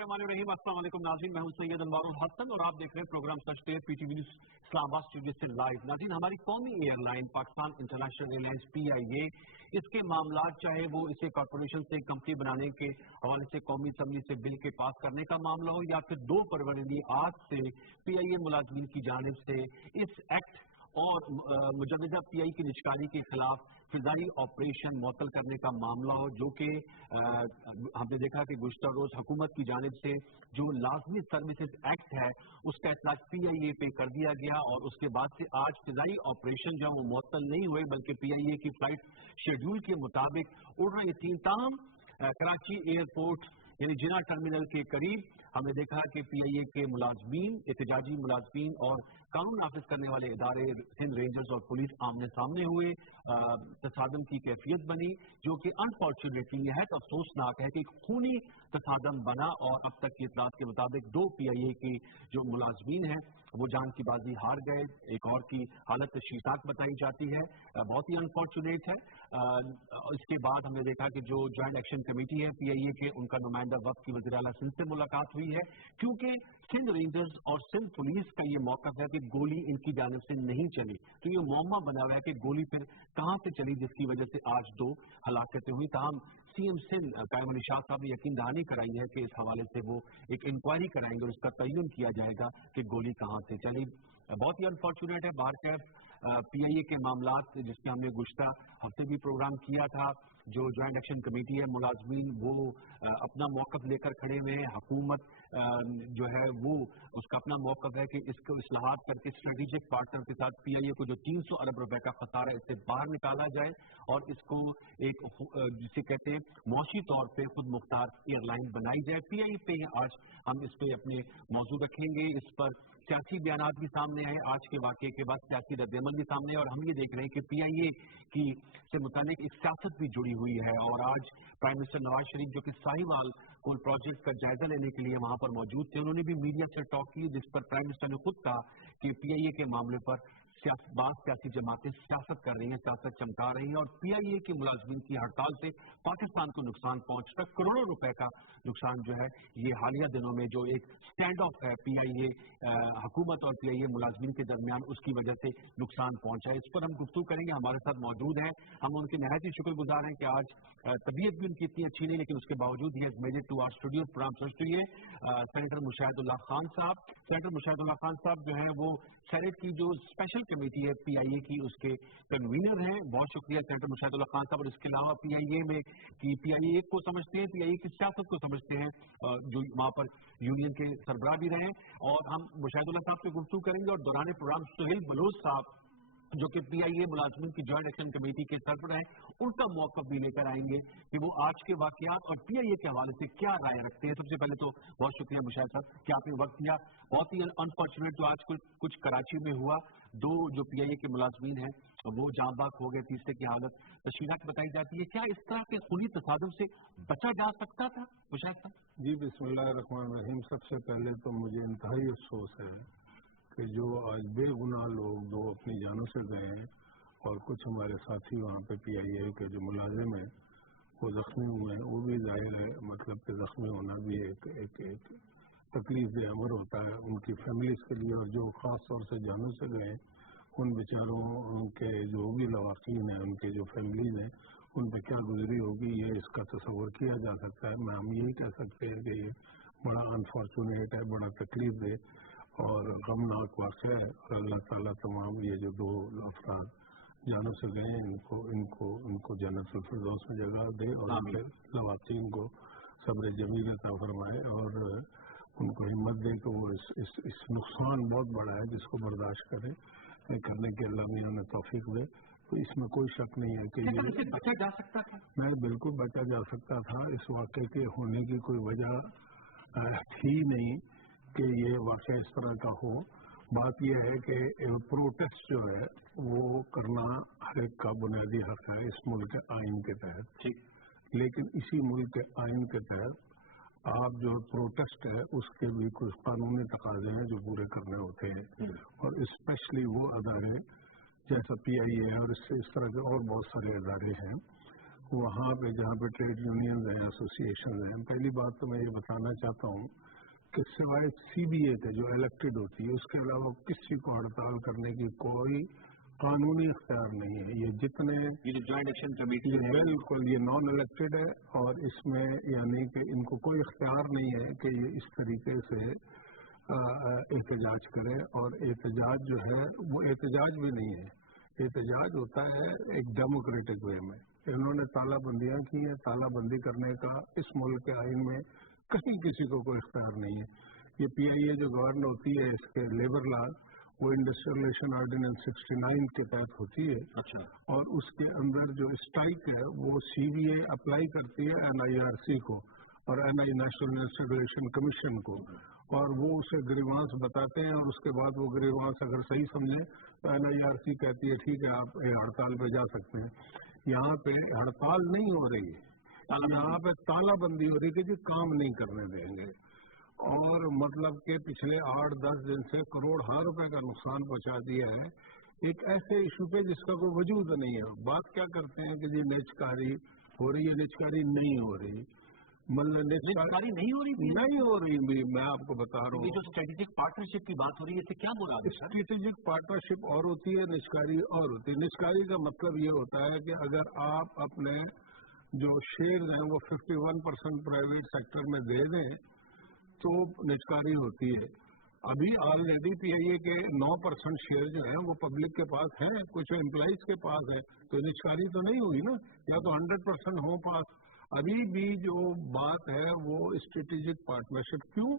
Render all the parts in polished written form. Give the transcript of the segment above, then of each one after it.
बिस्मिल्लाहिर्रहमानिर्रहीम। अस्सलाम वालेकुम नाज़रीन, मैं हूं सैयद अनवारुल हसन और आप देख रहे हैं program Sach tape PTV news Islamabad studio से लाइव। नाज़रीन, हमारी कौमी airline Pakistan international airlines PIA, इसके मामलात चाहे वो इसे कॉर्पोरेशन से कंपनी बनाने के हवाले से कौमी असम्बली से बिल के पास करने का मामला हो या फिर 2 फरवरी आज से PIA मुलाजमीन की जानिब से इस एक्ट और मुजवजा PI की निजकारी के खिलाफ फिजाई ऑपरेशन मुअत्तल करने का मामला हो, जो कि हमने देखा कि गुज़श्ता रोज हुकूमत की जानिब से जो लाजमी सर्विसेज एक्ट है उसका इतलाक PIA पे कर दिया गया और उसके बाद से आज फिजाई ऑपरेशन जो है वो मुअत्तल नहीं हुए बल्कि PIA की फ्लाइट शेड्यूल के मुताबिक उड़ रही थी। ताहम कराची एयरपोर्ट यानी जिना टर्मिनल के करीब हमने देखा कि PIA के मुलाजमीन, एहतजाजी मुलाजमीन और कानून नाफिज करने वाले इदारे सिंध रेंजर्स और पुलिस आमने सामने हुए। तसादम की कैफियत बनी जो कि अनफॉर्चुनेटली यह तो अफसोसनाक है कि खूनी तसादम बना और अब तक की इतलात के मुताबिक 2 PIA की जो मुलाजमीन हैं वो जान की बाजी हार गए, एक और की हालत तशवीशनाक बताई जाती है। बहुत ही अनफॉर्चुनेट है। इसके बाद हमने देखा कि जो जॉइंट एक्शन कमेटी है PIA के, उनका नुमाइंदा वक्त की वज़ीर आला सिंध से मुलाकात हुई है क्योंकि सिंध रेंजर्स और सिंध पुलिस का ये मौक़िफ़ है कि गोली इनकी जानिब से नहीं चली, तो ये मुअम्मा बना हुआ है कि गोली फिर कहाँ से चली जिसकी वजह से आज 2 हलाकतें हुई। ताहम CM सिंध कायम अली शाह साहब ने यकीन दहानी कराई है कि इस हवाले से वो एक इंक्वायरी कराएंगे और इसका तयन किया जाएगा कि गोली कहाँ से चली। बहुत ही अनफॉर्चुनेट है। बाहर PIA के मामलात जिसमें हमने गुज़श्ता हफ्ते भी प्रोग्राम किया था, जो जॉइंट एक्शन कमेटी है मुलाजमीन वो अपना मौक़िफ़ लेकर खड़े हुए हैं। हुकूमत जो है वो उसका अपना मौक़िफ़ है कि इसको इस्लाहात करके स्ट्रेटेजिक पार्टनर के साथ PIA को जो 300 अरब रुपए का खसारा इससे बाहर निकाला जाए और इसको एक जिसे कहते हैं मौशी तौर पे खुद मुख्तार एयरलाइन बनाई जाए। PIA पे आज हम इस पे अपने मौजू रखेंगे। इस पर सियासी बयानात भी सामने आए, आज के वाक़े के बाद सियासी रद्द-ए-अमल भी सामने और हम ये देख रहे हैं कि PIA की से मुतालिक एक सियासत भी जुड़ी हुई है। और आज प्राइम मिनिस्टर नवाज शरीफ जो कि साहिवाल कोल प्रोजेक्ट का जायजा लेने के लिए वहां पर मौजूद थे, उन्होंने भी मीडिया से टॉक की जिस पर प्राइम मिनिस्टर ने खुद कहा कि PIA के मामले पर सियासी जमातें सियासत कर रही हैं, सियासत चमका रही हैं और PIA के मुलाजमीन की हड़ताल से पाकिस्तान को नुकसान पहुंच रहा है। करोड़ों रुपए का नुकसान जो है ये हालिया दिनों में जो एक स्टैंड ऑफ है PIA हुकूमत और PIA मुलाजमीन के दरमियान, उसकी वजह से नुकसान पहुंचा है। इस पर हम गुफ्तगू करेंगे। हमारे साथ मौजूद हैं, हम उनके नहायत ही शुक्रगुजार हैं कि आज तबीयत भी उनकी इतनी अच्छी नहीं लेकिन उसके बावजूद he made it to our studio program समझते सेनेटर मुशाहिदुल्लाह खान साहब। सेनेटर मुशाहिदुल्लाह खान साहब जो है वो सेनेट की जो स्पेशल कमेटी है PIA की उसके कन्वीनर हैं। बहुत शुक्रिया सेनेटर मुशाहिदुल्लाह खान साहब। और इसके अलावा PIA में कि PIA को समझते हैं, PIA की सियासत को समझते हैं, जो वहाँ पर यूनियन के सरबराह भी रहे। और हम मुशाहिदुल्लाह साहब से गुफ्तगू करेंगे और दौरान प्रोग्राम सुहेल बलोच साहब जो कि PIA मुलाजमीन की जॉइंट एक्शन कमेटी के सरबराह हैं, उनका मौक़िफ़ भी लेकर आएंगे कि वो आज के वाक़यात और PIA के हवाले से क्या राय रखते हैं। सबसे पहले तो बहुत शुक्रिया मुशाहिद साहब कि आपने वक्त दिया। बहुत ही अनफॉर्चुनेट जो आज कुछ कराची में हुआ, 2 जो PIA के मुलाजमीन हैं वो जाँ बाक हो गए, तीसरे की हालत तशवीनाक बताई जाती है। क्या इस तरह के खूनी तसादुम से बचा जा सकता था मुशाहिद साहब? जी बिस्मिल्लाहिर्रहमानिर्रहीम। सबसे पहले तो मुझे इंतहाई अफसोस है कि जो आज बेगुनाह लोग 2 अपनी जानों से गए हैं और कुछ हमारे साथी वहाँ पे PIA के जो मुलाजिम हैं वो जख्मी हुए हैं। वो भी जाहिर है मतलब कि जख्मी होना भी एक तकलीफ दे अमर होता है उनकी फैमिलीज के लिए। और जो ख़ास तौर से जानों से गए उन बेचारों उनके जो भी लवाकीन हैं, उनके जो फैमिलीज हैं, उन पर क्या गुजरी होगी ये इसका तस्वर किया जा सकता है। मैं हम यही कह सकते हैं कि ये बड़ा अनफॉर्चुनेट है, बड़ा तकलीफ दे और गमनाक वाक़या है। और अल्लाह ताला तमाम ये जो 2 अफराद जानों से गए इनको जन्नतुल फिरदौस में जगह दे और उनके लवाकीन को सब्र जमील अता फरमाए और उनको हिम्मत दे कि वो इस नुकसान बहुत बड़ा है जिसको बर्दाश्त करने के अल्लाह मियां ने तौफीक दे। तो इसमें कोई शक नहीं है कि ये बचा जा सकता था। मैं बिल्कुल बचा जा सकता था। इस वाक़े के होने की कोई वजह थी नहीं कि ये वाक़या इस तरह का हो। बात यह है कि प्रोटेस्ट जो है वो करना हर एक का बुनियादी हक है इस मुल्क के आइन के तहत। लेकिन इसी मुल्क के आइन के तहत आप जो प्रोटेस्ट है उसके भी कुछ कानूनी तकाजे हैं जो पूरे करने होते हैं। और स्पेशली वो अदारे जैसा PIA है और इस तरह के और बहुत सारे अदारे हैं वहाँ पे जहाँ पे ट्रेड यूनियन हैं, एसोसिएशन हैं, पहली बात तो मैं ये बताना चाहता हूँ कि सिवाय सीबीए के जो इलेक्टेड होती है उसके अलावा किसी को हड़ताल करने की कोई कानूनी इख्तियार नहीं है। ये जितने ये जॉइंट एक्शन कमेटी है बिल्कुल ये नॉन इलेक्टेड है और इसमें यानी कि इनको कोई इख्तियार नहीं है कि ये इस तरीके से एहतजाज करे, और एहतजाज जो है वो एहतजाज भी नहीं है, एहतजाज होता है एक डेमोक्रेटिक वे में। इन्होंने तालाबंदियां की हैं, तालाबंदी करने का इस मुल्क के आइन में कहीं किसी को कोई इख्तियार नहीं है। ये पीआईए जो गवर्न होती है इसके लेबर लॉ वो इंडस्ट्रियल रिलेशन ऑर्डिनेंस 69 के तहत होती है। अच्छा। और उसके अंदर जो स्ट्राइक है वो सीबीए अप्लाई करती है एनआईआरसी को और NI national industrial relation commission को, और वो उसे ग्रीवांस बताते हैं, और उसके बाद वो ग्रीवांस अगर सही समझे तो एनआईआरसी कहती है ठीक है आप हड़ताल पे जा सकते हैं। यहाँ पे हड़ताल नहीं हो रही है, यहाँ पे तालाबंदी हो रही है कि जी काम नहीं करने देंगे, और मतलब के पिछले 8-10 दिन से करोड़ रुपए का नुकसान पहुंचा दिया है एक ऐसे इशू पे जिसका कोई वजूद नहीं है। बात क्या करते हैं कि जी निजकारी हो रही है, निजकारी नहीं हो रही, मतलब निजकारी नहीं हो रही, नहीं हो रही भी मैं आपको बता रहा हूँ। ये जो स्ट्रेटेजिक पार्टनरशिप की बात हो रही है इससे क्या मुराद है? स्ट्रेटेजिक पार्टनरशिप और होती है, निजकारी और होती है। निजकारी का मतलब ये होता है कि अगर आप अपने जो शेयर हैं वो 51% प्राइवेट सेक्टर में दे दें तो निजकारी होती है। अभी ऑलरेडी पीआईए के 9% शेयर जो है वो पब्लिक के पास है, कुछ एम्प्लॉइज के पास है, तो निजकारी तो नहीं हुई ना, या तो 100% हो पास। अभी भी जो बात है वो स्ट्रेटेजिक पार्टनरशिप, क्यों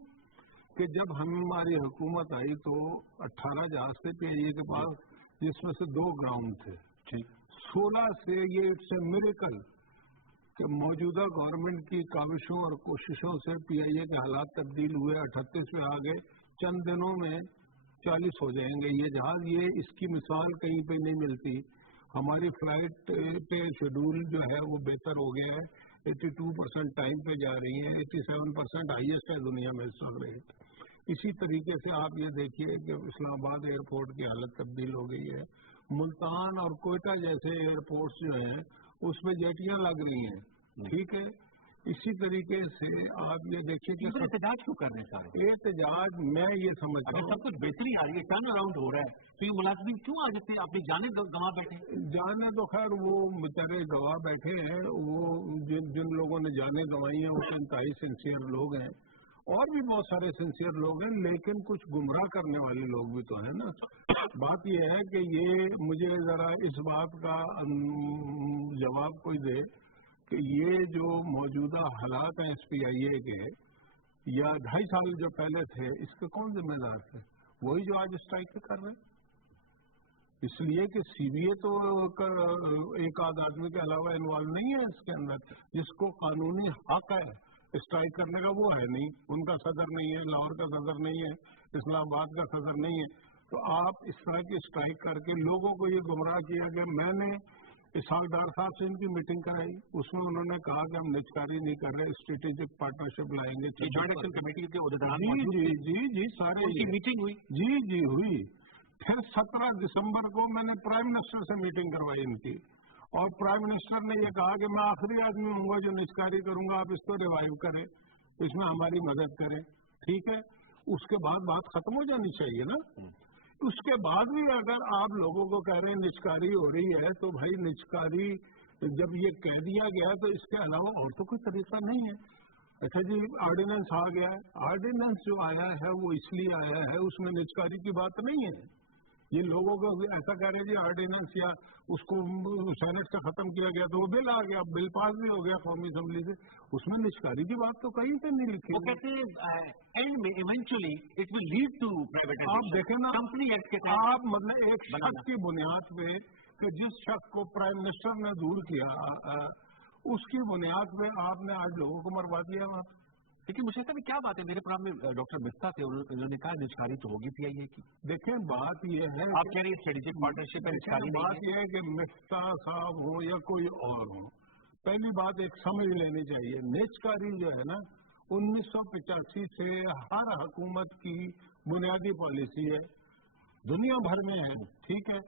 कि जब हमारी हुकूमत आई तो 18 जहाज थे पीआईए के पास, जिसमें से 2 ग्राउंड थे। 16 से ये इट्स ए मिरेकल कि मौजूदा गवर्नमेंट की काविशों और कोशिशों से पीआईए के हालात तब्दील हुए। 38 में आ गए, चंद दिनों में 40 हो जाएंगे ये जहाज। ये इसकी मिसाल कहीं पे नहीं मिलती। हमारी फ्लाइट पे शेड्यूल जो है वो बेहतर हो गया है, 82% टाइम पे जा रही है, 87% हाईएस्ट है दुनिया में इस वक्त रेट। इसी तरीके से आप ये देखिए कि इस्लामाबाद एयरपोर्ट की हालत तब्दील हो गई है। मुल्तान और कोयटा जैसे एयरपोर्ट्स जो हैं उसमें जेटियां लग रही हैं, ठीक है। इसी तरीके से आप ये देखिए कि एहतजाज क्यों कर रहे हैं? एहतजाज मैं ये समझता हूँ सब कुछ बेहतरी आ रही है, टर्न अराउंड हो रहा है, तो ये मुलाजिम क्यों आ जाते हैं अपनी जाने गंवा बैठे? जाने तो खैर वो बेचारे गंवा बैठे हैं, वो जिन लोगों ने जाने गंवाई हैं वो इंतहाई सिंसियर लोग हैं, और भी बहुत सारे सिंसियर लोग हैं, लेकिन कुछ गुमराह करने वाले लोग भी तो हैं ना। बात यह है कि ये मुझे जरा इस बात का जवाब कोई दे कि ये जो मौजूदा हालात हैं एसपीआईए के, या 2.5 साल जो पहले थे, इसके कौन जिम्मेदार थे? वही जो आज स्ट्राइक कर रहे हैं। इसलिए कि सीबीए तो एक आध आदमी के अलावा इन्वॉल्व नहीं है इसके अंदर। जिसको कानूनी हक है स्ट्राइक करने का वो है नहीं, उनका सदर नहीं है, लाहौर का सदर नहीं है, इस्लामाबाद का सदर नहीं है। तो आप इस तरह की स्ट्राइक करके लोगों को ये गुमराह किया गया। मैंने इसहाक डार साहब से इनकी मीटिंग कराई, उसमें उन्होंने कहा कि हम निजकारी नहीं कर रहे, स्ट्रेटेजिक पार्टनरशिप लाएंगे। जॉइंट एक्शन कमेटी के जी सारे मीटिंग हुई, जी हुई। फिर 17 दिसंबर को मैंने प्राइम मिनिस्टर से मीटिंग करवाई इनकी, और प्राइम मिनिस्टर ने ये कहा कि मैं आखिरी आदमी हूँगा जो निजकारी करूंगा, आप इसको रिवाइव करें, इसमें हमारी मदद करें, ठीक है। उसके बाद बात खत्म हो जानी चाहिए ना। उसके बाद भी अगर आप लोगों को कह रहे हैं निजकारी हो रही है, तो भाई निजकारी जब ये कह दिया गया तो इसके अलावा और तो कोई तरीका नहीं है। अच्छा जी, ऑर्डिनेंस आ गया है, ऑर्डिनेंस जो आया है वो इसलिए आया है, उसमें निजकारी की बात नहीं है। ये लोगों को ऐसा कह रहे हैं जी ऑर्डिनेंस या उसको सेनेट से खत्म किया गया तो वो बिल आ गया, बिल पास भी हो गया कौमी असेंबली से, उसमें निजकारी की बात तो कहीं पे नहीं लिखी। वो कहते हैं एंड में eventually it will lead to privatisation. आप देखें ना, कंपनी एक्ट के आप मतलब एक शख्स की बुनियाद पे कि जिस शख्स को प्राइम मिनिस्टर ने दूर किया उसकी बुनियाद पे आपने आज लोगों को मरवा दिया। वहाँ लेकिन मुझे कहता है क्या बात है, मेरे प्रोग्राम में डॉक्टर मिस्ता थे, उन्होंने कहा निजकारी तो होगी पीआईए की। देखिए बात यह है, आप कह रही स्ट्रेटेजिक पार्टनरशिप है, निजकारी बात यह है कि मिस्ता साहब हो या कोई और हो, पहली बात एक समझ लेनी चाहिए, निजकारी जो है ना 1985 से हर हुकूमत की बुनियादी पॉलिसी है, दुनिया भर में है, ठीक है।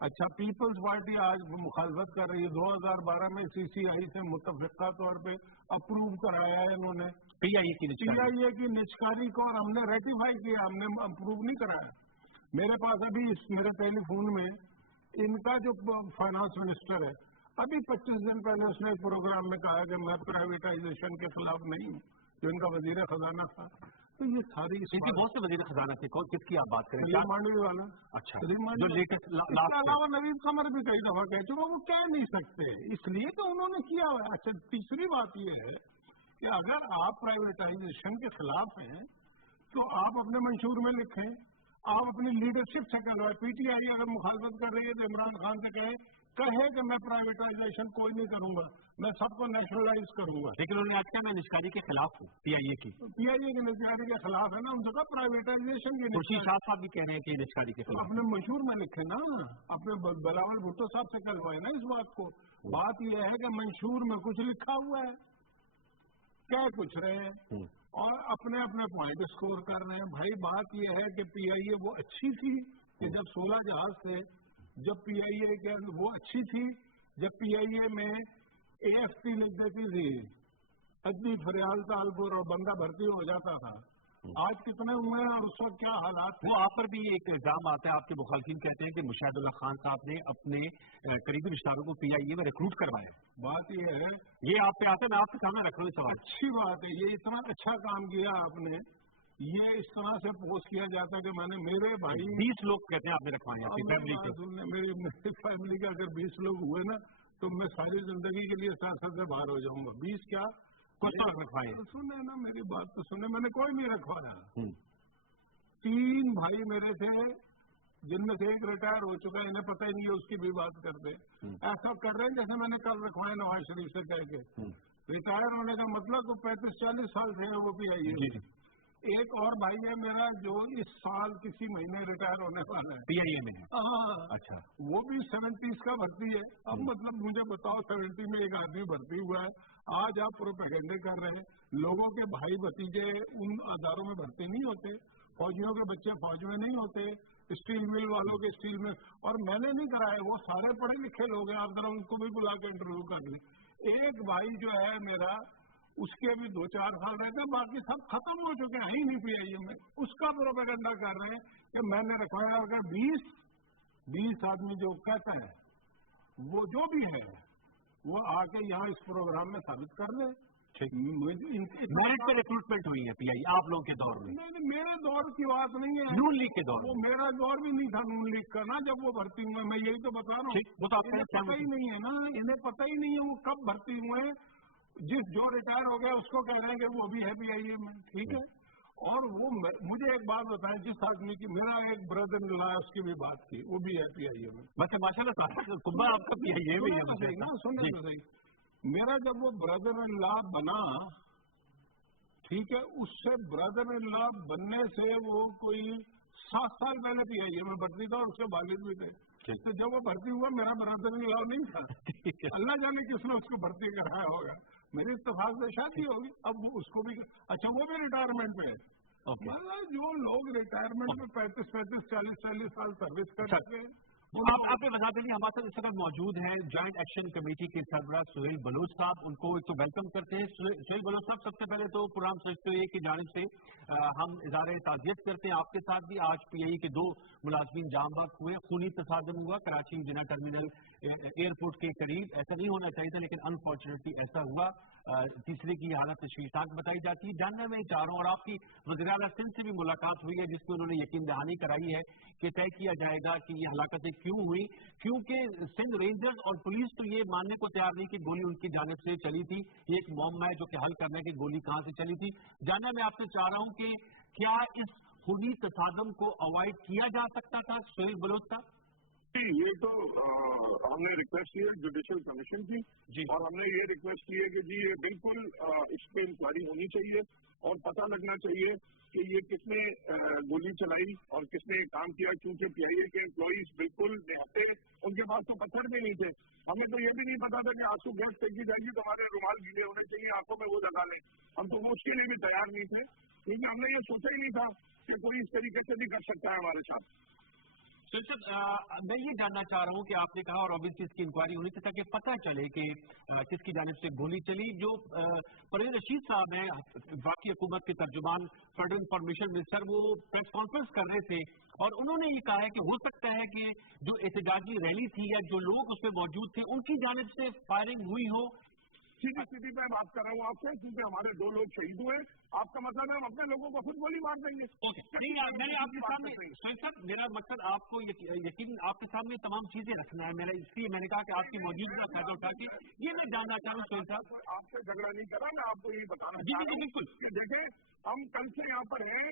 अच्छा, पीपल्स पार्टी आज मुखालफत कर रही है। 2012 में CCI से मुतफिका तौर पे अप्रूव कराया है इन्होंने PIA की निचकारी को, और हमने रेटिफाई किया, हमने अप्रूव नहीं कराया। मेरे पास अभी मेरे टेलीफोन में इनका जो फाइनेंस मिनिस्टर है, अभी 25 दिन पहले उसने एक प्रोग्राम में कहा कि मैं प्राइवेटाइजेशन के खिलाफ नहीं हूँ, जो इनका वजीर खजाना था। तो ये सारी बहुत से वजीर खजाना थे, कौन किसकी आप बात करें? मांडवी वाला। अच्छा, जो लेटेस्ट इसके अलावा नवीन कमर भी कई दफा कह चुका, वो कह नहीं सकते, इसलिए तो उन्होंने किया हुआ। अच्छा, तीसरी बात यह है कि अगर आप प्राइवेटाइजेशन के खिलाफ हैं तो आप अपने मंशूर में लिखें, आप अपनी लीडरशिप से करवाएं। PTI अगर मुखालफत कर रही है तो इमरान खान से कहे कि मैं प्राइवेटाइजेशन कोई नहीं करूंगा, मैं सबको नेशनलाइज करूंगा। लेकिन उन्होंने आज क्या, मैं निष्कारी के खिलाफ हूँ, PIA की निष्कारी के खिलाफ है ना, उनसे कहा प्राइवेटाइजेशन की। खुर्शीद शाह साहब भी कह रहे हैं कि निष्कारी के खिलाफ। अपने मंशूर में लिखे ना, अपने बिलावल भुट्टो साहब से करवाए ना इस बात को। बात यह है कि मंशूर में कुछ लिखा हुआ है, क्या कुछ रहे हैं, और अपने अपने पॉइंट स्कोर कर रहे हैं। भाई बात यह है कि PIA वो अच्छी थी कि जब 16 जहाज थे, जब PIA के वो अच्छी थी जब PIA में AFP लिख देती थी, अदबी फरियाल तालपुर, और बंदा भर्ती हो जाता था। आज कितने हुए हैं और उस वक्त क्या हालात। वो आप पर भी एक इल्जाम आता है, आपके मुखालफिन कहते हैं कि मुशाहिदुल्लाह खान साहब ने अपने करीबी रिश्तेदारों को PIA में रिक्रूट करवाया। बात यह है, ये आप पे आता है, मैं आपके सामने रख रहा हूँ सवाल। अच्छी बात है, ये इतना अच्छा काम किया आपने। ये इस तरह से पोस्ट किया जाता है कि मैंने, मेरे भाई 20 लोग कहते हैं आपने रखवाए अपनी फैमिली के। मेरी फैमिली का अगर 20 लोग हुए ना तो मैं सारी जिंदगी के लिए सियासत से बाहर हो जाऊंगा। 20 क्या, कुछ तो रखवाए। सुने ना, मेरी बात तो सुने, मैंने कोई नहीं रखवाया। 3 भाई मेरे थे, जिनमें से एक रिटायर हो चुका है, इन्हें पता ही नहीं है, उसकी भी बात करते। ऐसा कर रहे हैं जैसे मैंने कल रखवाए नवाज शरीफ से कह के। रिटायर होने का मतलब तो 35-40 साल थे वो PIA। एक और भाई है मेरा जो इस साल किसी महीने रिटायर होने वाला है, PIA में। अच्छा, वो भी 70s का भर्ती है। अब मतलब मुझे बताओ, 70 में एक आदमी भर्ती हुआ है। आज आप प्रोपेगेंडे कर रहे हैं, लोगों के भाई भतीजे उन अदारों में भर्ती नहीं होते, फौजियों के बच्चे फौज में नहीं होते, स्टील मिल वालों के स्टील में। और मैंने नहीं कराया, वो सारे पढ़े लिखे लोग हैं, आप जरा उनको भी बुला के इंटरव्यू कर लें। एक भाई जो है मेरा, उसके भी 2-4 साल रहते, बाकी सब खत्म हो चुके हैं ही नहीं PIA में। उसका प्रोपेगेंडा कर रहे हैं कि मैंने रखवाया। अगर 20 आदमी जो कहता है, वो जो भी है वो आके यहाँ इस प्रोग्राम में साबित कर दे। मेरिट पे रिक्रूटमेंट हुई है PIA आप लोगों के दौर में? नहीं, मेरे दौर की बात नहीं है, नून लीग के दौर। वो मेरा दौर भी नहीं था नून लीग का ना, जब वो भर्ती हुए। मैं यही तो बता रहा हूँ, वो तो इन्हें पता ही नहीं है ना, इन्हें पता ही नहीं है वो कब भर्ती हुए। जो रिटायर हो गया उसको कह रहे हैं कि वो भी है PIA में, ठीक है। और वो मुझे एक बात बताएं, जिस आदमी की, मेरा एक ब्रदर इन लॉ, उसकी भी बात की, वो भी है PIA में। बस माशाल्लाह कुब्बा आपका PIA में है ना, सुने तो सही। मेरा जब वो ब्रदर इन लॉ बना, ठीक है, उससे ब्रदर इन लॉ बनने से वो कोई 7 साल पहले PIA में भर्ती था, और उसके वालिद भी थे। तो जब वो भर्ती हुआ, मेरा ब्रदर इन लॉ नहीं था। अल्लाह जाने किसने उसको भर्ती कराया होगा। मेरी इत्तेफाक से शादी होगी, अब उसको भी, अच्छा वो भी रिटायरमेंट पे है। मतलब जो लोग रिटायरमेंट में 35-40 साल सर्विस कर चुके हैं। आपने बता देंगे, हमारे साथ इस वक्त मौजूद हैं ज्वाइंट एक्शन कमेटी के सरबराह सुहेल बलोच साहब। उनको एक तो वेलकम करते हैं। सुहेल बलोच साहब, सबसे पहले तो प्रोग्राम सचतोए की जानिब से हम इज़हार ताज़ियत करते हैं। आपके साथ भी आज PIA के 2 मुलाजमीन जाम बहक हुए, खूनी तसादम हुआ कराची जिना टर्मिनल एयरपोर्ट के करीब। ऐसा नहीं होना चाहिए था, लेकिन अनफॉर्चुनेटली ऐसा हुआ। तीसरे की हालत तशवीशनाक बताई जाती है। जानना मैं चाह रहा हूँ, और आपकी वज़ीर आला सिंध से भी मुलाकात हुई है, जिसमें उन्होंने यकीन दहानी कराई है कि तय किया जाएगा कि ये हलाकतें क्यों हुई, क्योंकि सिंध रेंजर्स और पुलिस तो ये मानने को तैयार नहीं कि गोली उनकी जानिब से चली थी। ये एक मुअम्मा है जो कि हल करने की गोली कहाँ से चली थी। जानना मैं आपसे चाह रहा हूँ कि क्या इस खूनी तसादम को अवॉइड किया जा सकता था सुहेल बलोच साहब? ये तो हमने रिक्वेस्ट की है जुडिशियल कमीशन की जी, और हमने ये रिक्वेस्ट की है कि जी ये बिल्कुल इस पर इंक्वायरी होनी चाहिए और पता लगना चाहिए कि ये किसने गोली चलाई और किसने काम किया। क्योंकि PIA के एम्प्लॉइज बिल्कुल निहत्थे, उनके पास तो पत्थर भी नहीं थे। हमें तो ये भी नहीं पता था कि आंसू गैस फेंकी जाएगी तो हमारे रुमाल गीले होने चाहिए, आंखों में वो लगा लें। हम तो वो उसके लिए भी तैयार नहीं थे, क्योंकि हमने ये सोचा ही नहीं था कि कोई इस तरीके से भी कर सकता है हमारे साथ। तो صاحب میں یہ جاننا چاہ رہا ہوں کہ آپ نے کہا اور obviously اس کی انکوائری ہونی تھی تاکہ پتہ چلے کہ کس کی جانب سے گولی چلی. جو پرویز رشید صاحب ہیں وفاقی حکومت کے ترجمان فیڈرل انفارمیشن منسٹر, وہ پریس کانفرنس کر رہے تھے اور انہوں نے یہ کہا ہے کہ ہو سکتا ہے کہ جو احتجاجی ریلی تھی یا جو لوگ اس میں موجود تھے ان کی جانب سے فائرنگ ہوئی ہو. سیدھی سیدھی میں بات کر رہا ہوں آپ سے, کیونکہ ہمارے 2 لوگ شہید ہوئے. آپ کا مطلب ہے ہم اپنے لوگوں کو خود گولی مار دیں گے؟ نہیں, میں نے آپ کے سامنے سر میرا مقصد آپ کو یقین آپ کے سامنے تمام چیزیں رکھنا ہے. میرا اس لیے میں نے کہا کہ آپ کی موجودہ فائدہ اٹھا کے یہ میں جاننا چاہ رہا ہوں. سہیل صاحب, آپ سے جھگڑا نہیں کر رہا, میں آپ کو یہ بتانا جی چاہ رہا ہوں بالکل کہ دیکھیں ہم کل سے یہاں پر ہیں,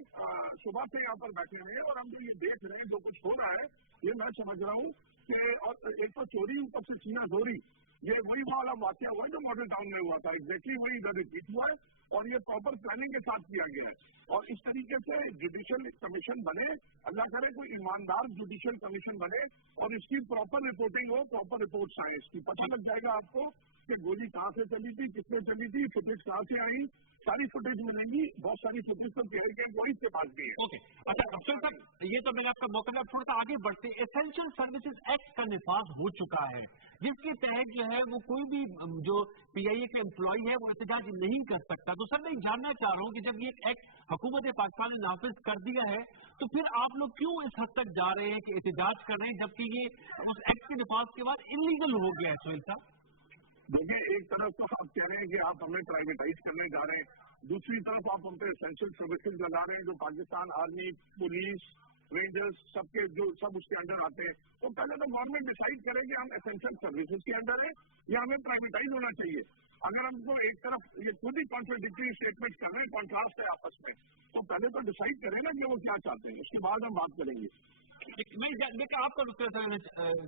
صبح سے یہاں پر بیٹھے ہوئے ہیں اور ہم جو یہ دیکھ رہے ہیں جو کچھ ہو رہا ہے یہ میں سمجھ رہا ہوں کہ اور ایک تو چوری اوپر سے سینہ چوری, یہ وہی والا واقعہ ہوا ہے جو ماڈل ٹاؤن میں ہوا تھا. ایگزیکٹلی وہی ادھر ریپیٹ ہوا ہے اور یہ پراپر پلاننگ کے ساتھ کیا گیا ہے. اور اس طریقے سے جوڈیشل کمیشن بنے, اللہ کرے کوئی ایماندار جوڈیشل کمیشن بنے اور اس کی پراپر رپورٹنگ ہو, پراپر رپورٹس آئیں, اس کی پتہ لگ جائے گا آپ کو کہ گولی کہاں سے چلی تھی, کس میں چلی تھی, فوٹیج کہاں سے آئی, ساری فوٹیج ملیں گی. بہت ساری فوٹیج تو کلیئر کے کوئی اس کے پاس بھی ہے. اوکے, اچھا افسر صاحب یہ تو میں نے آپ کا موقع دیا, تھوڑا سا آگے بڑھتے. اسینشیل سروسز ایکٹ کا نفاذ ہو چکا ہے جس کے تحت جو ہے وہ کوئی بھی جو پی آئی اے کے امپلائی ہے وہ احتجاج نہیں کر سکتا. تو سر میں جاننا چاہ رہا ہوں کہ جب یہ ایکٹ حکومت پاکستان نے نافذ کر دیا ہے تو پھر آپ لوگ کیوں اس حد تک جا رہے ہیں کہ احتجاج کر رہے ہیں جبکہ یہ اس ایکٹ کے نفاذ کے بعد انلیگل ہو گیا ہے. سہیل صاحب دیکھیے, ایک طرف تو آپ کہہ رہے ہیں کہ آپ ہمیں پرائیویٹائز کرنے جا رہے ہیں, دوسری طرف آپ ہم پہ اسینشیل سروسز لگا رہے ہیں جو پاکستان آرمی, پولیس, رینجرز سب کے جو سب اس کے انڈر آتے ہیں. تو پہلے تو گورنمنٹ ڈیسائڈ کرے کہ ہم اسینشیل سروسز کے انڈر ہیں یا ہمیں پرائیویٹائز ہونا چاہیے. اگر ہم کو ایک طرف یہ خود ہی کانٹراڈکٹری اسٹیٹمنٹ کر رہے ہیں, کانٹراسٹ ہے آپس میں, تو پہلے تو ڈیسائڈ کریں نا کہ وہ کیا چاہتے ہیں, اس کے بعد ہم بات کریں گے. میں آپ کا نقطہ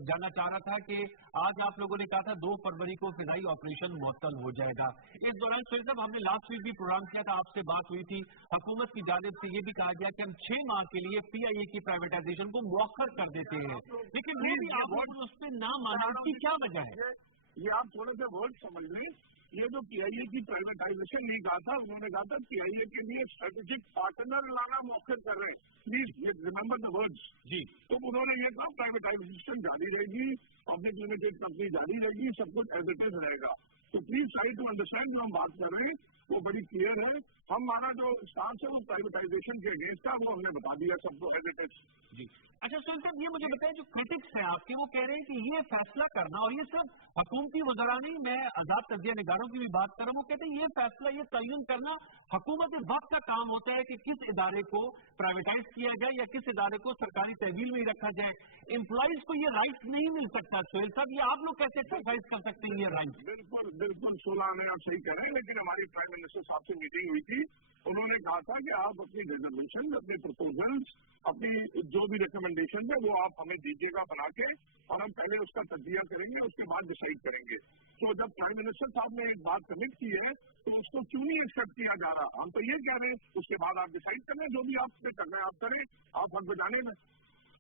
جاننا چاہ رہا تھا کہ آج آپ لوگوں نے کہا تھا 2 فروری کو فضائی آپریشن معطل ہو جائے گا. اس دوران سہیل صاحب ہم نے لاسٹ ویک بھی پروگرام کیا تھا, آپ سے بات ہوئی تھی, حکومت کی جانب سے یہ بھی کہا گیا کہ ہم 6 ماہ کے لیے پی آئی اے کی پرائیویٹائزیشن کو مؤخر کر دیتے ہیں, لیکن وہ بھی آپ لوگوں نے اس پہ نہ مانا. اس کی کیا وجہ ہے؟ یہ آپ تھوڑے سے ورڈ سمجھ لیں. یہ جو پی آئی اے کی پرائیویٹائزیشن نہیں کہا تھا, انہوں نے کہا تھا پی آئی اے کے لیے اسٹریٹجک پارٹنر لانا مؤخر کر رہے ہیں. Please remember the words. جی, تو انہوں نے یہ کہا پرائیویٹائزیشن جاری رہے گی, پبلک لمیٹڈ کمپنی جاری رہے گی, سب کچھ ایز اٹ از رہے گا. تو پلیز ٹرائی ٹو انڈرسٹینڈ جو ہم بات کر رہے ہیں وہ بڑی کلیئر ہے. ہمارا جو اسٹانس ہے وہ پرائیویٹائزیشن کے اگینسٹ ہے, وہ ہم نے بتا دیا سب کو ایز اٹ از. جی اچھا سہیل صاحب یہ مجھے بتائیں, جو کرٹکس ہیں آپ کے وہ کہہ رہے ہیں کہ یہ فیصلہ کرنا, اور یہ سب حکومتی وزراء نہیں, میں آزاد تجزیہ نگاروں کی بھی بات کر رہا ہوں, وہ کہتے ہیں یہ فیصلہ یہ تعین کرنا حکومت وقت کا کام ہوتا ہے کہ کس ادارے کو پرائیویٹائز کیا جائے یا کس ادارے کو سرکاری تحویل میں رکھا جائے. امپلائیز کو یہ رائٹ نہیں مل سکتا. سہیل صاحب یہ آپ لوگ کیسے ایکسرسائز کر سکتے ہیں یہ رائٹ؟ بالکل بالکل 16 میں آپ صحیح کہہ رہے ہیں, لیکن ہماری پرائم منسٹر صاحب سے میٹنگ ہوئی تھی, انہوں نے کہا تھا کہ آپ اپنی ریزرویشن, اپنے پرپوزلس, اپنی جو بھی ریکمنڈیشن ہے وہ آپ ہمیں دیجیے گا بنا کے, اور ہم پہلے اس کا تجزیہ کریں گے, اس کے بعد ڈیسائڈ کریں گے. تو جب پرائم منسٹر صاحب نے ایک بات کمٹ کی ہے تو اس کو کیوں نہیں ایکسپٹ کیا جا رہا؟ ہم تو یہ کہہ رہے ہیں اس کے بعد آپ ڈیسائڈ کریں, جو بھی آپ سے کرنا ہے آپ کریں, آپ حق بجانے میں.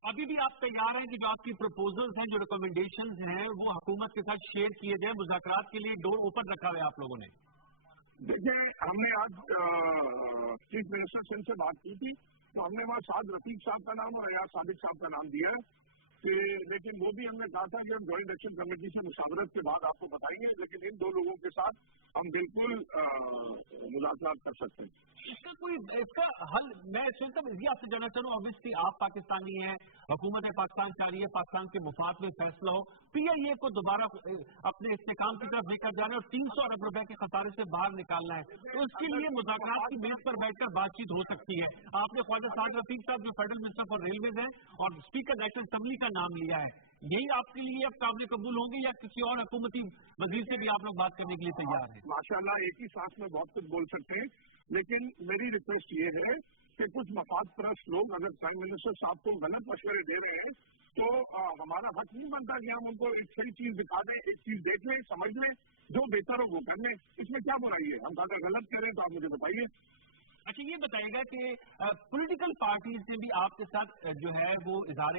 ابھی بھی آپ تیار ہیں کہ جو آپ کی پروپوزلز ہیں, جو ریکمنڈیشنز ہیں, وہ حکومت کے ساتھ شیئر کیے جائیں؟ مذاکرات کے لیے ڈور اوپن رکھا ہوا ہے آپ لوگوں نے. دیکھیں, ہم نے آج چیف منسٹر سے بات کی تھی تو ہم نے وہاں سعد رفیق صاحب کا نام اور ایاز صادق صاحب کا نام دیا ہے, لیکن وہ بھی ہم نے کہا تھا کہ ہم جوائنٹ ایکشن کمیٹی سے مشاورت کے بعد آپ کو بتائیں گے, لیکن ان 2 لوگوں کے ساتھ ہم بالکل مذاکرات کر سکتے ہیں. اس کا حل میں سوچتا ہوں یہ آپ سے جاننا چاہوں. obviously آپ پاکستانی ہیں, حکومت پاکستان چاہ رہی ہے پاکستان کے مفاد میں فیصلہ ہو, پی آئی اے کو دوبارہ اپنے استحکام کی طرف لے کر جانا ہے اور 300 ارب روپے کے خسارے سے باہر نکالنا ہے, تو اس کے لیے مذاکرات کی میز پر بیٹھ کر بات چیت ہو سکتی ہے. آپ نے خواجہ سعد رفیق صاحب جو فیڈرل منسٹر فار ریلویز ہیں اور اسپیکر نیشنل اسمبلی کا نام لیا ہے, یہی آپ کے لیے اب قابل قبول ہوں گے یا کسی اور حکومتی وزیر سے بھی آپ لوگ بات کرنے کے لیے تیار ہیں؟ ماشاء اللہ ایک ہی سانس میں بہت کچھ بول سکتے ہیں, لیکن میری ریکویسٹ یہ ہے کہ کچھ مفاد پرست لوگ اگر پرائم منسٹر صاحب کو غلط مشورے دے رہے ہیں تو ہمارا حق نہیں بنتا کہ ہم ان کو ایک صحیح چیز دکھا دیں, ایک چیز دیکھ لیں, سمجھ لیں, جو بہتر ہو وہ کر لیں. اس میں کیا برائی ہے؟ ہم زیادہ غلط کریں تو آپ مجھے بتائیے. अच्छा ये बताइएगा कि पॉलिटिकल पार्टीज ने भी आपके साथ जो है वो इज़हार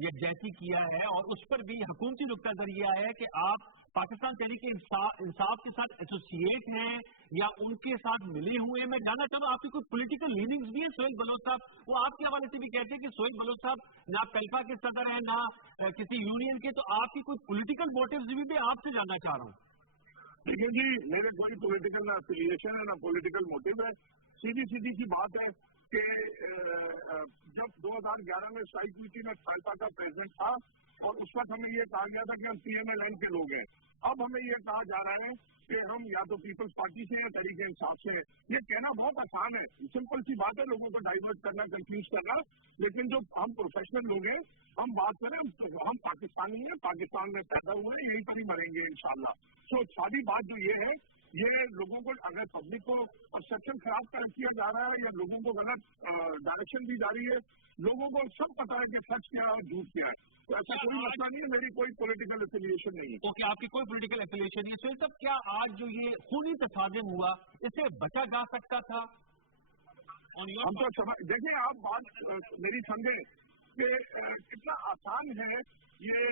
यकजहती किया है और उस पर भी हुकूमती नुक्ता नज़र ये आया है कि आप पाकिस्तान तहरीक इंसाफ के साथ एसोसिएट हैं या उनके साथ मिले हुए हैं। मैं जानना चाहूँ आपकी कोई पॉलिटिकल लीनिंग्स भी है। सोहेल बलोच साहब वो आपके हवाले से भी कहते हैं कि सोहेल बलोच साहब ना पेल्पा के सदर हैं ना किसी यूनियन के, तो आपकी कोई पॉलिटिकल मोटिव्स भी मैं आपसे जानना चाह रहा हूँ। देखिए जी, मेरे कोई पॉलिटिकल ना एफिलिएशन है ना पॉलिटिकल मोटिव है। सीधी सी बात है कि जब 2011 में स्ट्राइक हुई थी, मैं पेल्पा का प्रेसिडेंट था और उस वक्त हमें ये कहा गया था कि हम PMLN के लोग हैं। अब हमें ये कहा जा रहा है कि हम या तो पीपल्स पार्टी से या तहरीक इंसाफ से हैं। ये कहना बहुत आसान है, सिंपल सी बात है, लोगों को डाइवर्ट करना, कंफ्यूज करना। लेकिन जो हम प्रोफेशनल लोग हैं, हम बात करें, हम पाकिस्तानी हैं, पाकिस्तान में पैदा हुए हैं, यहीं पर ही मरेंगे इंशाल्लाह। तो सारी बात जो ये है, ये लोगों को अगर पब्लिक को परसेप्शन खराब किया जा रहा है या लोगों को गलत डायरेक्शन दी जा रही है, लोगों को सब पता है कि सच क्या है और झूठ क्या है। तो ऐसा कोई मसला नहीं है, मेरी कोई पॉलिटिकल एफिलिएशन नहीं है। ओके, आपकी कोई पॉलिटिकल एफिलिएशन नहीं है। सोहेल साहब, क्या आज जो ये खूनी तसादम हुआ इससे बचा जा सकता था? हम तो देखिए, आप बात मेरी समझे कि कितना आसान है ये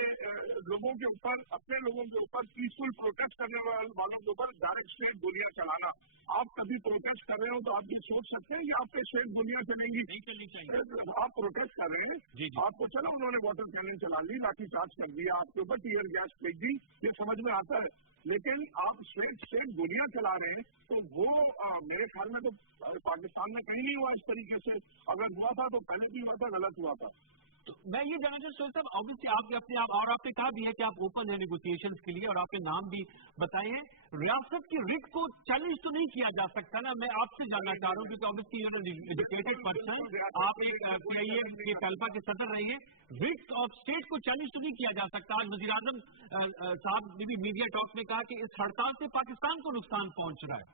लोगों के ऊपर, अपने लोगों के ऊपर, पीसफुल प्रोटेस्ट करने वालों के ऊपर डायरेक्ट स्ट्रेट गोलियां चलाना। आप कभी प्रोटेस्ट कर रहे हो तो आप ये सोच सकते हैं कि आप पे स्ट्रेट गोलियां चलेंगी? नहीं चलनी चाहिए। आप प्रोटेस्ट कर रहे हैं, आपको चलो उन्होंने वाटर कैनन चला ली, लाठी चार्ज कर दिया, आपके ऊपर टीयर गैस फेंक दी, ये समझ में आता है। लेकिन आप स्ट्रेट गोलियां चला रहे हैं तो वो मेरे ख्याल में तो पाकिस्तान में कहीं नहीं हुआ इस तरीके से। अगर हुआ था तो पहले भी हुआ था, गलत हुआ था। तो मैं ये जानना चाहूँ सोहेल साहब, ऑब्वियसली आपने अपने आप और आपने कहा भी है कि आप ओपन है नेगोशिएशंस के लिए और आपके नाम भी बताए हैं। रियासत की रिट को चैलेंज तो नहीं किया जा सकता ना? मैं आपसे जानना चाह रहा हूँ क्योंकि ऑब्वियसली एजुकेटेड पर्सन, आप एक PIA के पेल्पा के सदर रहे हैं, रिट ऑफ स्टेट को चैलेंज तो नहीं किया जा सकता। आज वज़ीर आज़म साहब ने भी मीडिया टॉक में कहा कि इस हड़ताल से पाकिस्तान को नुकसान पहुंच रहा है।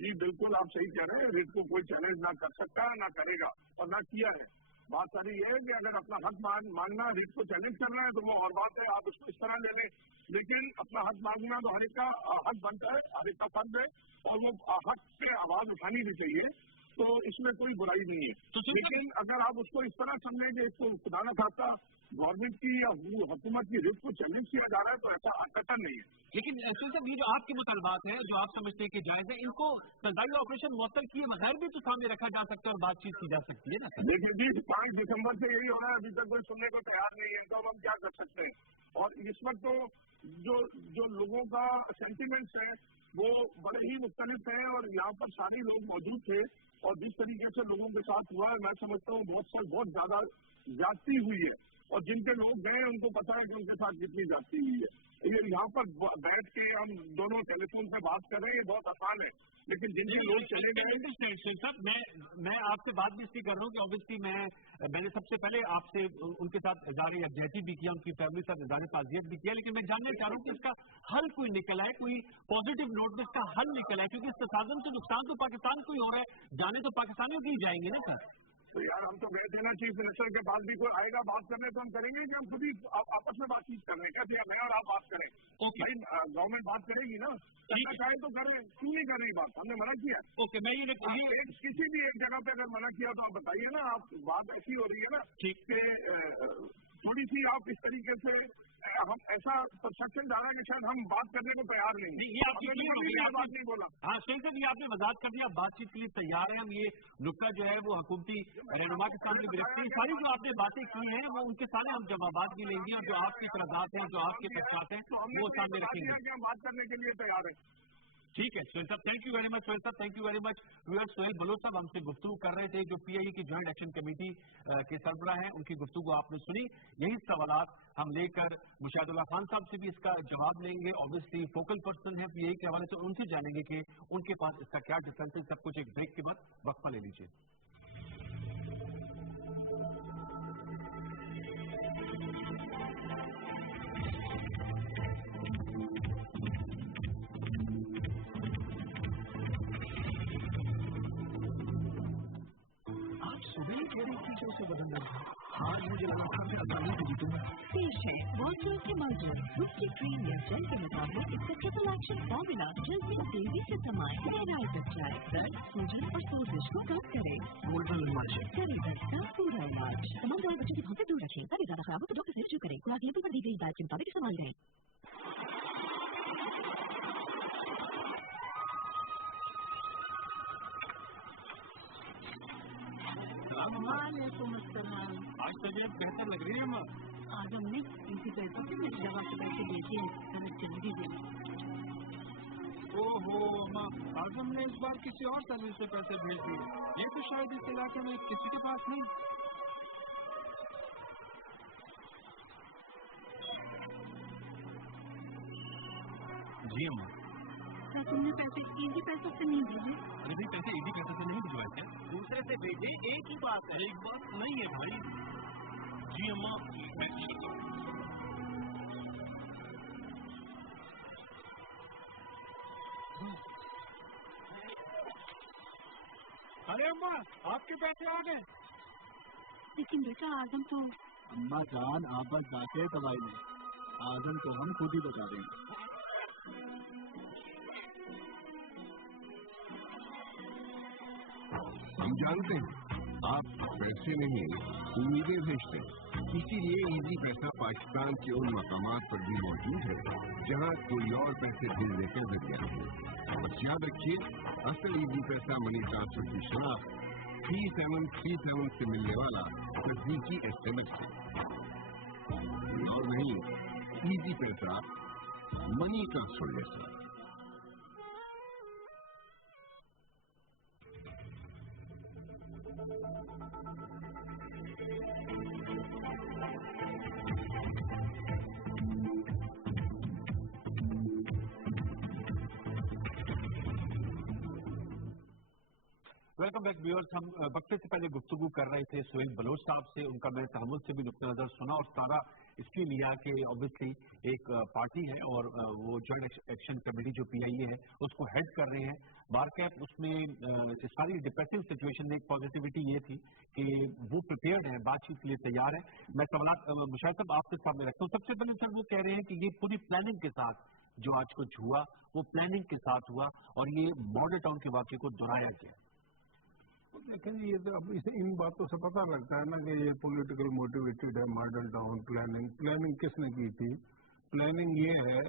जी बिल्कुल, आप सही कह रहे हैं, रिट को कोई चैलेंज ना कर सकता है, ना करेगा और ना किया है। बात सारी ये है कि अगर अपना हक मांगना रिट को चैलेंज करना है तो वो और बात है, आप उसको इस तरह ले लें। लेकिन अपना हक मांगना तो हर एक का हक बनता है, हर एक का फर्ज है और वो हक पे आवाज उठानी भी चाहिए, तो इसमें कोई बुराई नहीं है। तो लेकिन अगर आप उसको इस तरह समझें कि इसको खुदा न खास्ता गवर्नमेंट की या हुकूमत की रिट को चैलेंज किया जा रहा है, तो ऐसा कतई नहीं है। लेकिन सोहेल साहब, ये जो आपके मुतालबात हैं, जो आप समझते हैं कि जायज है, इनको फजाई ऑपरेशन मुअत्तल किए बगैर भी तो सामने रखा जा सकता है और बातचीत की जा सकती है ना? देखिए जी, 5 दिसंबर से यही हो रहा है, अभी तक कोई सुनने को तैयार नहीं है, तो हम क्या कर सकते हैं। और इस वक्त तो जो लोगों का सेंटिमेंट्स है वो बड़े ही मुख्तलिफ है और यहाँ पर सारे लोग मौजूद थे और जिस तरीके से लोगों के साथ हुआ है, मैं समझता हूँ बहुत ज्यादा ज्यादती हुई है और जिनके लोग गए उनको पता है कि उनके साथ कितनी ज्यादती हुई है। ये यहाँ पर बैठ के हम दोनों टेलीफोन पे बात कर रहे हैं, ये बहुत आसान है, लेकिन जिनके लोग चले गए। मैं आपसे बात भी इसलिए कर रहा हूँ कि ऑब्वियसली मैंने सबसे पहले आपसे उनके साथ इज़हार यकजहती भी किया, उनकी फैमिली के साथ इज़हार ताज़ियत भी किया, लेकिन मैं जानना चाह रहा हूँ कि इसका हल कोई निकला है, कोई पॉजिटिव नोट में इसका हल निकला है? क्योंकि इस तसादम से नुकसान तो पाकिस्तान को ही हो रहा है, जाने तो पाकिस्तानियों के ही जाएंगे ना सर। तो यार हम तो गए थे ना चीफ मिनिस्टर के पास, भी कोई आएगा बात करने तो हम करेंगे कि हम खुद ही आपस में बातचीत करने का, मैं और आप बात करें। भाई गवर्नमेंट बात करेगी ना, करना चाहे तो कर रहे, क्यों नहीं कर रही बात? हमने मना किया। ओके, मैं ये किसी भी एक जगह पे अगर मना किया तो आप बताइए ना। आप बात ऐसी हो रही है ना कि थोड़ी सी आप इस तरीके से हम ऐसा परसेप्शन डाला कि शायद हम बात करने को तैयार नहीं। ये आपकी बात नहीं बोला। हाँ सही से भी आपने वजाहत कर दिया, बातचीत के लिए तैयार है हम। ये नुक्ता जो है वो हुकूमती रहनुमा के सामने भी रखती है। सारी जो आपने बातें की हैं वो उनके सारे हम जवाबात भी लेंगे और जो आपके इतराज़ात हैं, जो आपके पक्षपात हैं, वो सामने रखेंगे। हम बात करने के लिए तैयार है। ठीक है Sohail sahab, thank you very much. Sohail sahab thank you very much. Sohail Baloch sahab हमसे गुफ्तगू कर रहे थे, जो PIA की ज्वाइंट एक्शन कमेटी के सरबराह हैं, उनकी गुफ्तगू आपने सुनी। यही सवालात हम लेकर मुशाहिदुल्लाह खान साहब से भी इसका जवाब लेंगे। ऑब्वियसली फोकल पर्सन है PIA के हवाले से, उनसे जानेंगे कि उनके पास इसका क्या डिफेंस है। सब कुछ एक ब्रेक के बाद, वक्फा ले लीजिए। सुबह मेरी चीजों से बदल रहा है। हाँ, मुझे लगा था मैं अदालत में जीतूंगा। है वॉल्टर्स के मौजूद दूसरी क्रीम या जेल के मुकाबले इसका ट्रिपल एक्शन फॉर्मूला जल्दी और तेजी से समाए गहराई तक जाए, दर्द, सूजन और सोजिश को कम करे। गोल्डन इमल्शन दर्द का पूरा इलाज। तमाम दवाएं बच्चों के मुंह से दूर रखें, तभी ज्यादा खराब हो तो डॉक्टर से रिव्यू करें। खुराक लेबल पर दी गई हिदायत के मुताबिक इस्तेमाल करें। आज तबीयत बेहतर लग रही है माँ। आज हमने इनकी पैसों से मेरी दवा के पैसे देखे हैं, चल दीजिए। ओहो माँ, आज हमने इस बार किसी और सर्विस से पैसे भेज दिए। ये तो शायद इस इलाके में किसी के पास नहीं। जी अम्मा। तुमने पैसे इनके पैसों से नहीं दिए? अरे भाई पैसे इसी पैसे से नहीं भिजवाए क्या? दूसरे से भेजे, एक ही बात है। एक बात नहीं है भाई। जी अम्मा, अरे अम्मा, आपके पैसे आ गए। लेकिन बेटा आदम तो। अम्मा जान, आप बस बातें कमाई में, आदम तो हम खुद ही बचा देंगे। हम जानते हैं आप पैसे नहीं उम्मीदें भेजते हैं, इसीलिए इजी पैसा पाकिस्तान के उन मकामात पर भी मौजूद है जहां कोई और पैसे भेजने का जरिया है। बस याद रखिए, असल इजी पैसा मनी ट्रांसफर की शनाख्त 3737 से मिलने वाला नजदीकी SMS है और नहीं इजी पैसा मनी ट्रांसफर जैसा। Welcome back viewers. हम वक्फे से पहले गुफ्तगू कर रहे थे सुहेल बलोच साहब से, उनका मैं तहम्मुल से भी नुक्ता नज़र सुना और सारा इसलिए लिया कि ऑब्वियसली एक पार्टी है और वो जॉइंट एक्शन कमेटी जो PIA है उसको हेड कर रहे हैं। बारकैप उसमें सारी डिप्रेसिव सिचुएशन में एक पॉजिटिविटी ये थी कि वो प्रिपेयर्ड है, बातचीत के लिए तैयार है। मैं सवाल मुशाहिद साहब आपके सामने रखता हूँ। सबसे पहले सर वो कह रहे हैं कि ये पूरी प्लानिंग के साथ जो आज कुछ हुआ वो प्लानिंग के साथ हुआ और ये मॉडल टाउन के वाक़े को दोहराया गया। लेकिन ये तो अब इन बातों से पता लगता है ना कि ये पॉलिटिकल मोटिवेटेड है। मॉडल टाउन प्लानिंग किसने की थी? प्लानिंग ये है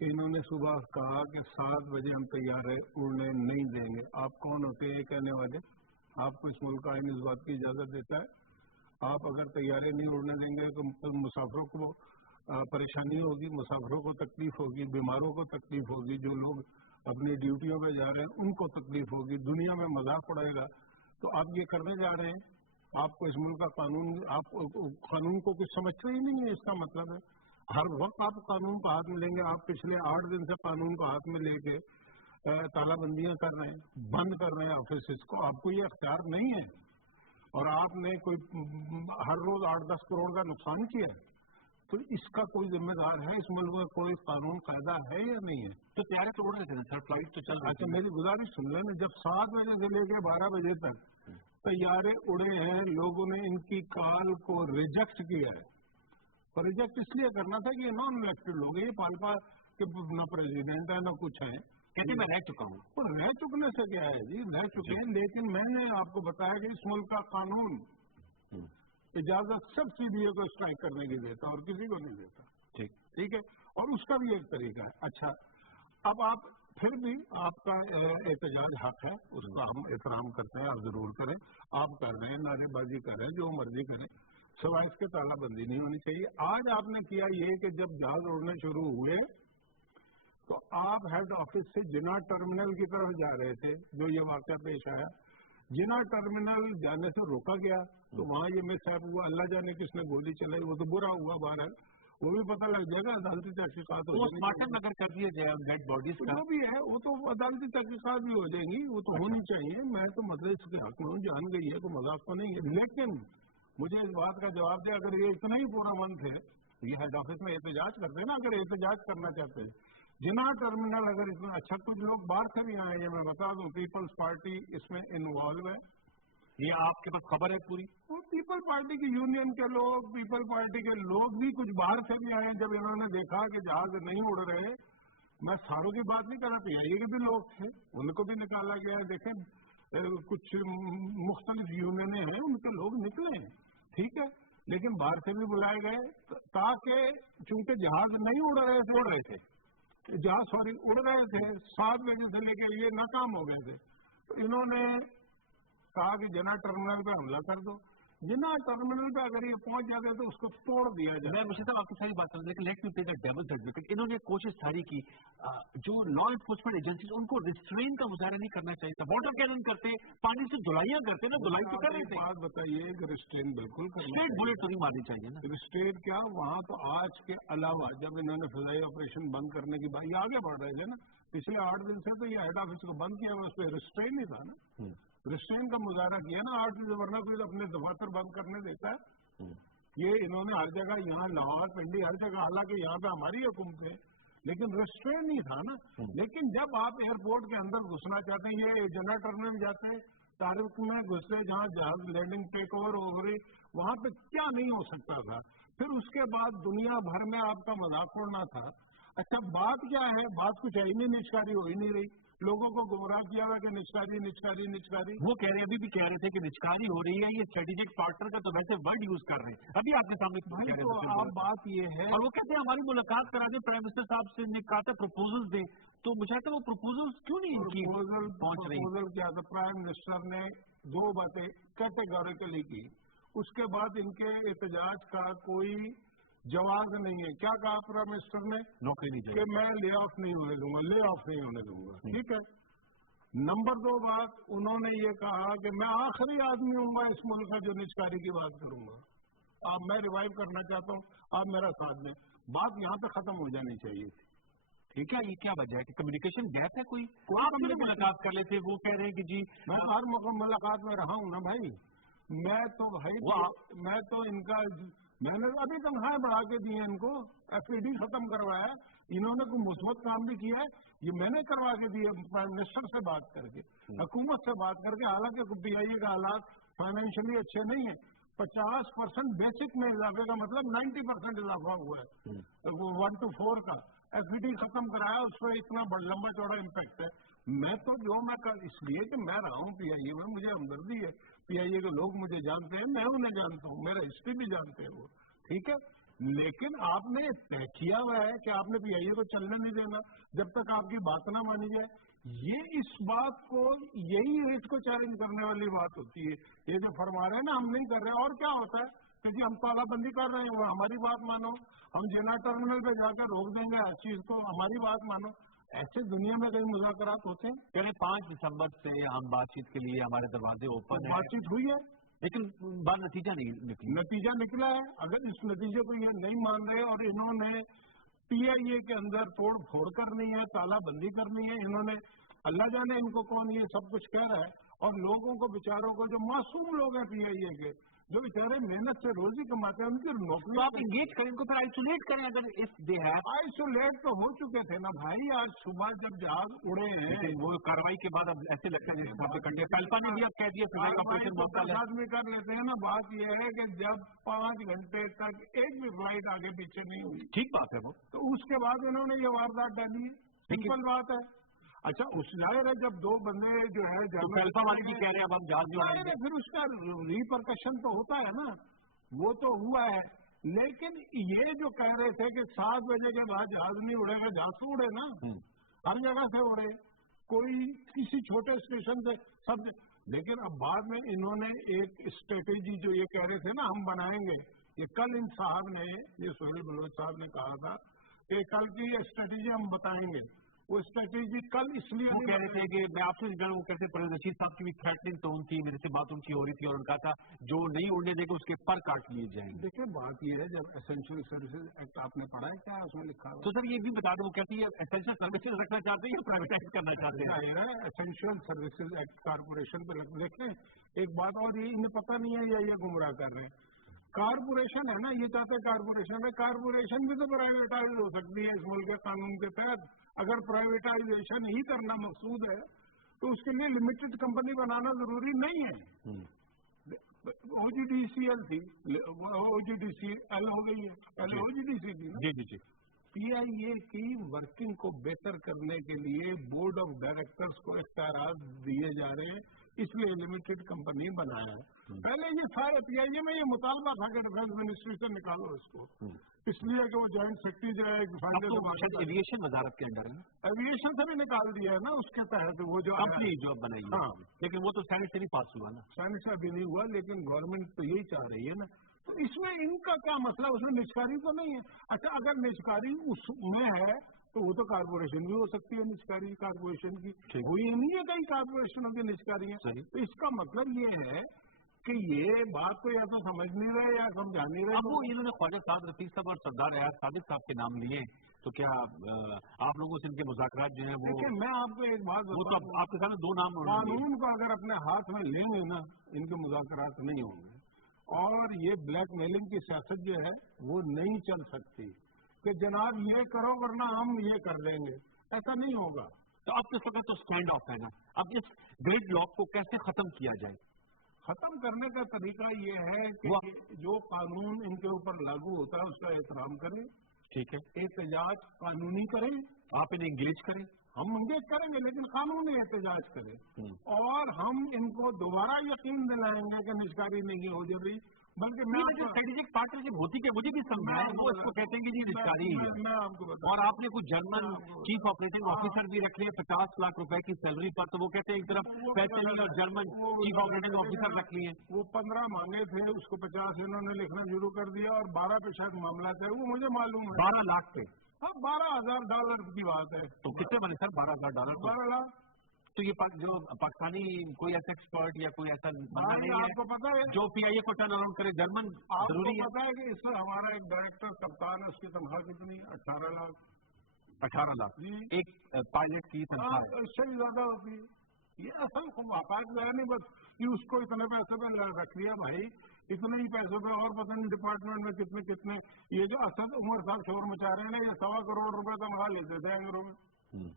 कि इन्होंने सुबह कहा कि 7 बजे हम तैयार है, उड़ने नहीं देंगे। आप कौन होते हैं ये कहने वाले? आपको इस मुल्क का आईन इस बात की इजाजत देता है? आप अगर तैयारी नहीं उड़ने देंगे तो मुसाफिरों को परेशानी होगी, मुसाफिरों को तकलीफ होगी, बीमारों को तकलीफ होगी, जो लोग अपनी ड्यूटियों पे जा रहे हैं उनको तकलीफ होगी, दुनिया में मजाक उड़ेगा। तो आप ये करने जा रहे हैं। आपको इस मुल्क का कानून को कुछ समझते ही नहीं है। इसका मतलब है हर वक्त आप कानून को हाथ में लेंगे। आप पिछले 8 दिन से कानून को हाथ में लेके तालाबंदियां कर रहे हैं, बंद कर रहे हैं ऑफिस को। आपको ये अख्तियार नहीं है और आपने कोई हर रोज 8-10 करोड़ का नुकसान किया है। तो इसका कोई जिम्मेदार है? इस मुल्क में कोई कानून कायदा है या नहीं है? तो तैयारी तो उड़ रहे थे सर, फ्लाइट तो चल रहा है। अच्छा, मेरी गुजारिश सुन लेना, जब 7 बजे से लेकर 12 बजे तक तैयारे उड़े हैं, लोगों ने इनकी कॉल को रिजेक्ट किया है। और रिजेक्ट इसलिए करना था कि नॉन इलेक्टेड लोग, ये पालपा के न प्रेसिडेंट है न कुछ है। कहते मैं रह चुका हूँ। तो रह चुकने से क्या है जी, रह चुके हैं। लेकिन मैंने आपको बताया कि इस मुल्क का कानून इजाजत सब CBI को स्ट्राइक करने की देता और किसी को नहीं देता। ठीक है, और उसका भी एक तरीका है। अच्छा, अब आप फिर भी आपका एहतजाज हक है, उसका हम एहतराम करते हैं, आप जरूर करें। आप कर रहे हैं, नारेबाजी कर रहे हैं, जो मर्जी करें, सिवाय इसके तालाबंदी नहीं होनी चाहिए। आज आपने किया ये कि जब जहाज उड़ने शुरू हुए तो आप हेड ऑफिस से जिना टर्मिनल की तरफ जा रहे थे, जो ये वाक़या पेश आया। जिना टर्मिनल जाने से रोका गया तो वहाँ ये मिसहैप हुआ। अल्लाह जाने किसने गोली चलाई, वो तो बुरा हुआ। बाहर वो भी पता लग जाएगा, अदालती तहकीकात हो जाएगी। पोस्टमार्टम अगर कर दिया जाए डेड बॉडीज का, जो भी है वो तो अदालती तहकीकात भी हो जाएंगी, वो तो होनी चाहिए। मैं तो मतलब इसके हक में जान गई है, कोई मजाक तो नहीं है। लेकिन मुझे इस बात का जवाब दे, अगर ये इतना ही पूरा मन थे ये हेड ऑफिस में एहतजाज करते हैं ना, अगर एहतजाज करना चाहते हैं जिना टर्मिनल अगर इतना अच्छा, कुछ लोग बाहर से भी आए हैं। मैं बता दूं पीपल्स पार्टी इसमें इन्वॉल्व है। ये आपके पास खबर है पूरी? वो पीपल पार्टी की यूनियन के लोग, पीपल पार्टी के लोग भी कुछ बाहर से भी आए। जब इन्होंने देखा कि जहाज नहीं उड़ रहे, मैं सारों की बात नहीं कर रहा, PIA के भी लोग थे, उनको भी निकाला गया। देखें, कुछ मुख्तलिफ यूनियनें हैं, उनके लोग निकले, ठीक है, लेकिन बाहर से भी बुलाए गए ताकि, चूंकि जहाज नहीं उड़ रहे थे, जहाज उड़ रहे थे, 7 बजे से लेके ये नाकाम हो गए थे, तो इन्होंने कहा कि जिन्ना टर्मिनल पे हमला कर दो। जिन्ना टर्मिनल पे अगर ये पहुंच जाते तो उसको तोड़ दिया जाए। मैं मुझे साहब आपकी सारी बात कर, लेकिन let me play the devil's advocate. इन्होंने कोशिश सारी की, जो लॉ एनफोर्समेंट एजेंसीज, उनको रिस्ट्रेन का मुजाहरा नहीं करना चाहिए था। वाटर कैनन करते, पानी से धुलाइयां करते ना, धुलाई तो कर रहे थे। बात बताइए कि रिस्ट्रेन बिल्कुल स्ट्रेट बुलेट तो नहीं मारनी चाहिए ना। रिस्ट्रेन क्या, वहाँ तो आज के अलावा जब इन्होंने फिजाई ऑपरेशन बंद करने की बात, ये आगे बढ़ रहे थे ना, पिछले 8 दिन से तो ये हेड ऑफिस को बंद किया, उस पर रिस्ट्रेन ही था ना, रिस्ट्रेन का मुजाहरा किया ना 8 दिन, वरना कोई अपने दफातर बंद करने देता है। ये इन्होंने हर जगह, यहाँ लाहौर, पिंडी, हर जगह, हालांकि यहाँ पे हमारी हुकूमत है, लेकिन रिस्ट्रेन नहीं था ना। लेकिन जब आप एयरपोर्ट के अंदर घुसना चाहते हैं, ये जना टर्मिनल जाते हैं, तारिक में घुसते, जहाँ जहाज लैंडिंग टेक ओवर हो रही, वहाँ पे क्या नहीं हो सकता था। फिर उसके बाद दुनिया भर में आपका मजाक उड़ना था। अच्छा, बात क्या है, बात कुछ है ही नहीं, निष्कारी हो ही नहीं रही, लोगों को गुमराह किया हुआ कि निष्कारी। वो कह रहे, अभी भी कह रहे थे कि निष्कारी हो रही है, ये स्ट्रेटेजिक पार्टनर का तो वैसे वर्ड यूज कर रहे हैं। अभी आपके सामने तो आप बात ये है, और वो कहते हैं हमारी मुलाकात करा दें, प्राइम मिनिस्टर साहब से ने कहा था प्रपोजल दें, तो मुझे लगता है वो प्रपोजल क्यों नहीं पहुंच रही। प्रपोजल क्या था, प्राइम मिनिस्टर ने 2 बातें कैटेगोरिकली की, उसके बाद इनके एहतजाज का कोई जवाब नहीं है। क्या कहा प्राइम मिनिस्टर ने, नौकरी नहीं कि मैं ले ऑफ नहीं होने दूंगा, ठीक है। नंबर 2 बात, उन्होंने ये कहा कि मैं आखिरी आदमी हूँ इस मुल्क का जो निष्कारी की बात करूंगा, अब मैं रिवाइव करना चाहता हूँ, आप मेरा साथ दें। बात यहाँ पे खत्म हो जानी चाहिए थी, ठीक है। ये क्या वजह है कि कम्युनिकेशन गैप है कोई? आप मेरे मुलाकात कर लेते, वो कह रहे हैं कि जी मैं हर मुलाकात में रहा हूँ ना भाई, मैं तो इनका, मैंने अभी तनख्वाहें बढ़ा के दी है इनको, FED खत्म करवाया, इन्होंने कोई मुस्बत काम भी किया है, ये मैंने करवा के दिए प्राइम मिनिस्टर से बात करके, हुकूमत से बात करके। हालांकि PIA का हालात फाइनेंशियली अच्छे नहीं है, 50% बेसिक में इजाफे का मतलब 90% इजाफा हुआ है, 1 to 4 का FED खत्म कराया, उस पर इतना लंबा चौड़ा इम्पैक्ट है। मैं तो जो मैं कर, इसलिए कि मैं रहा हूँ PIA में, मुझे हमदर्दी है, PIA के लोग मुझे जानते हैं, मैं उन्हें जानता हूँ, मेरा हिस्ट्री भी जानते हैं वो, ठीक है। लेकिन आपने तय किया हुआ है कि आपने PIA को चलने नहीं देना जब तक आपकी बात ना मानी जाए। ये इस बात को, यही रेट को चैलेंज करने वाली बात होती है। ये जो फरमा रहे हैं ना, हम नहीं कर रहे, और क्या होता है, क्योंकि हम तालाबंदी कर रहे हैं, वो हमारी बात मानो, हम जिन्ना टर्मिनल पे जाकर रोक देंगे हर चीज को, हमारी बात मानो। ऐसे दुनिया में कई मुज़ाकरात होते हैं। कह रहे 5 दिसंबर से हम बातचीत के लिए हमारे दरवाजे ओपन है। बातचीत हुई है, लेकिन नतीजा नहीं निकला। नतीजा निकला है। अगर इस नतीजे को ये नहीं मान रहे और इन्होंने PIA के अंदर तोड़ फोड़ करनी है, तालाबंदी करनी है, इन्होंने, अल्लाह जाने इनको कौन ये सब कुछ कह रहा है, और लोगों को, बेचारों को, जो मासूम लोग हैं PIA के, जो बेचारे मेहनत से रोजी कमाते हैं, उनकी नौकरी, आप इंगेज करें, इनको फिर आइसोलेट करें। अगर इस दे है आइसोलेट तो हो चुके थे ना भाई, आज सुबह जब जहाज उड़े हैं, वो कार्रवाई के बाद अब ऐसे लगता है कल्पना ने भी अब कह दिया ऑपरेशन आदमी कर लेते हैं ना। बात यह है कि जब 5 घंटे तक एक भी फ्लाइट आगे पीछे नहीं हुई, ठीक बात है वो, तो उसके बाद इन्होंने ये वारदात डाली है, सिंपल बात है। अच्छा, उस जाहिर है जब 2 बंदे जो है वाले भी कह रहे हैं अब हम जहाज में, फिर उसका रिपरकशन तो होता है ना, वो तो हुआ है। लेकिन ये जो कह रहे थे कि 7 बजे के बाद जहाज नहीं उड़ेगा, जहाज तो उड़े ना, हर जगह से उड़े, कोई किसी छोटे स्टेशन से सब। लेकिन अब बाद में इन्होंने एक स्ट्रेटेजी जो ये कह रहे थे ना हम बनाएंगे, ये कल इन साहब ने, ये सुहेल बलोच साहब ने कहा था कि कल की ये स्ट्रेटेजी हम बताएंगे। वो स्ट्रेटेजी कल इसलिए कह रहे थे कि मैं आपसे वो कैसे रशीद साहब की भी थ्रेटनिंग टोन थी, मेरे से बात उनकी हो रही थी, और उनका था जो नहीं उड़ने देगा उसके पर काट लिए जाएंगे। देखिए बात ये है, जब एसेंशियल सर्विसेज एक्ट आपने पढ़ा है क्या उसमें लिखा है? तो सर ये भी बता दो, वो कहती है एसेंशियल सर्विसेज रखना चाहते हैं या प्राइवेटाइज करना चाहते हैं? एसेंशियल सर्विसेज एक्ट कारपोरेशन पे देखें। एक बात और, ये इन्हें पता नहीं है या ये गुमराह कर रहे हैं। कारपोरेशन है ना, ये चाहते कारपोरेशन है, कारपोरेशन भी तो प्राइवेटाइज हो सकती है इस मुल्क के कानून के तहत। अगर प्राइवेटाइजेशन ही करना मकसूद है तो उसके लिए लिमिटेड कंपनी बनाना जरूरी नहीं है। OGDCL थी, OGDCL हो गई है, पहले OGDC थी ना। जी जी जी। PIA की वर्किंग को बेहतर करने के लिए बोर्ड ऑफ डायरेक्टर्स को इख्तियारात दिए जा रहे हैं, इसलिए लिमिटेड कंपनी बनाया है। पहले ये सारे PIA में ये मुतालबा था कि डिफेंस मिनिस्ट्री से निकालो इसको, इसलिए कि वो जॉइंट सेक्रेटरी एविएशन वजारत के अंडर है, एविएशन से भी निकाल दिया है ना, उसके तहत वो जो कंपनी जो बनाई है। हाँ, लेकिन वो तो सेनेट से नहीं पास हुआ ना। सेनेट से अभी नहीं हुआ, लेकिन गवर्नमेंट तो यही चाह रही है ना। तो इसमें इनका क्या मतलब, उसमें निष्कारी तो नहीं है। अच्छा, अगर निष्कारी उसमें है तो वो तो कारपोरेशन भी हो सकती है, निष्कारी कारपोरेशन की, वो ये नहीं है कहीं कारपोरेशन की निष्कारी है। तो इसका मतलब ये है कि ये बात को या तो समझ नहीं रहे या समझा नहीं रहे। वो इन्होंने ख्वाजा साहब, रफीक साहब और सरदार एयाज सादिक साहब के नाम लिए, तो क्या आप लोगों से इनके मुज़ाकरात जो है वो? देखिए, मैं आपको एक बात वो तो आपके सामने दो नाम, कानून को अगर अपने हाथ में लेंगे ना, इनके मुज़ाकरात नहीं होंगे। और ये ब्लैक मेलिंग की सियासत जो है वो नहीं चल सकती कि जनाब ये करो वरना हम ये कर देंगे, ऐसा नहीं होगा। तो अब किस वक्त तो स्टैंड ऑफ है ना, अब इस ग्रिड लॉक को कैसे खत्म किया जाए? खत्म करने का तरीका ये है कि जो कानून इनके ऊपर लागू होता है उसका एहतराम करें, ठीक है, एहतजाज कानूनी करें, आप इन्हें इंगेज करें, हम इंगेज करेंगे लेकिन कानूनी एहतजाज करें, और हम इनको दोबारा यकीन दिलाएंगे कि निष्कारी नहीं हो रही, बल्कि मैं जो स्ट्रेटेजिक पार्टनरशिप होती है मुझे भी समझा है, वो इसको कहते हैं कि जी निष्कारी है। मैं आपको बताऊं, और आपने कुछ जर्मन चीफ ऑपरेटिंग ऑफिसर भी रख लिए 50 लाख रुपए की सैलरी पर, तो वो कहते हैं एक तरफ पैसे और जर्मन चीफ ऑपरेटिंग ऑफिसर रख लिए। वो 15 मांगे थे, उसको 50 इन्होंने लिखना शुरू कर दिया, और 12 पे शायद मामला था, वो मुझे मालूम है। 12 लाख पे? हाँ, $12,000 की बात है। तो कितने बने सर $12,000? 12 लाख। तो ये जो पाकिस्तानी कोई ऐसा एक्सपर्ट या कोई ऐसा बंदा नहीं है आपको पता है जो PIA को टर्न अराउंड करे? जर्मन आपको पता है कि इसमें हमारा एक डायरेक्टर कप्तान है, उसकी तनख्वाह कितनी? 18 लाख। 18 लाख जी। एक पायलट की तनख्वाह? इससे भी ज्यादा होती है। ये असल को वापस गया नहीं, बस कि उसको इतने पैसे पे रख लिया भाई, इतने ही पैसों पे, और पता नहीं डिपार्टमेंट में कितने कितने। ये जो असद उमर साहब शोर मचा रहे हैं ना, ये 1.25 करोड़ रुपए तनख्वाह लेते थे एंग्रो में।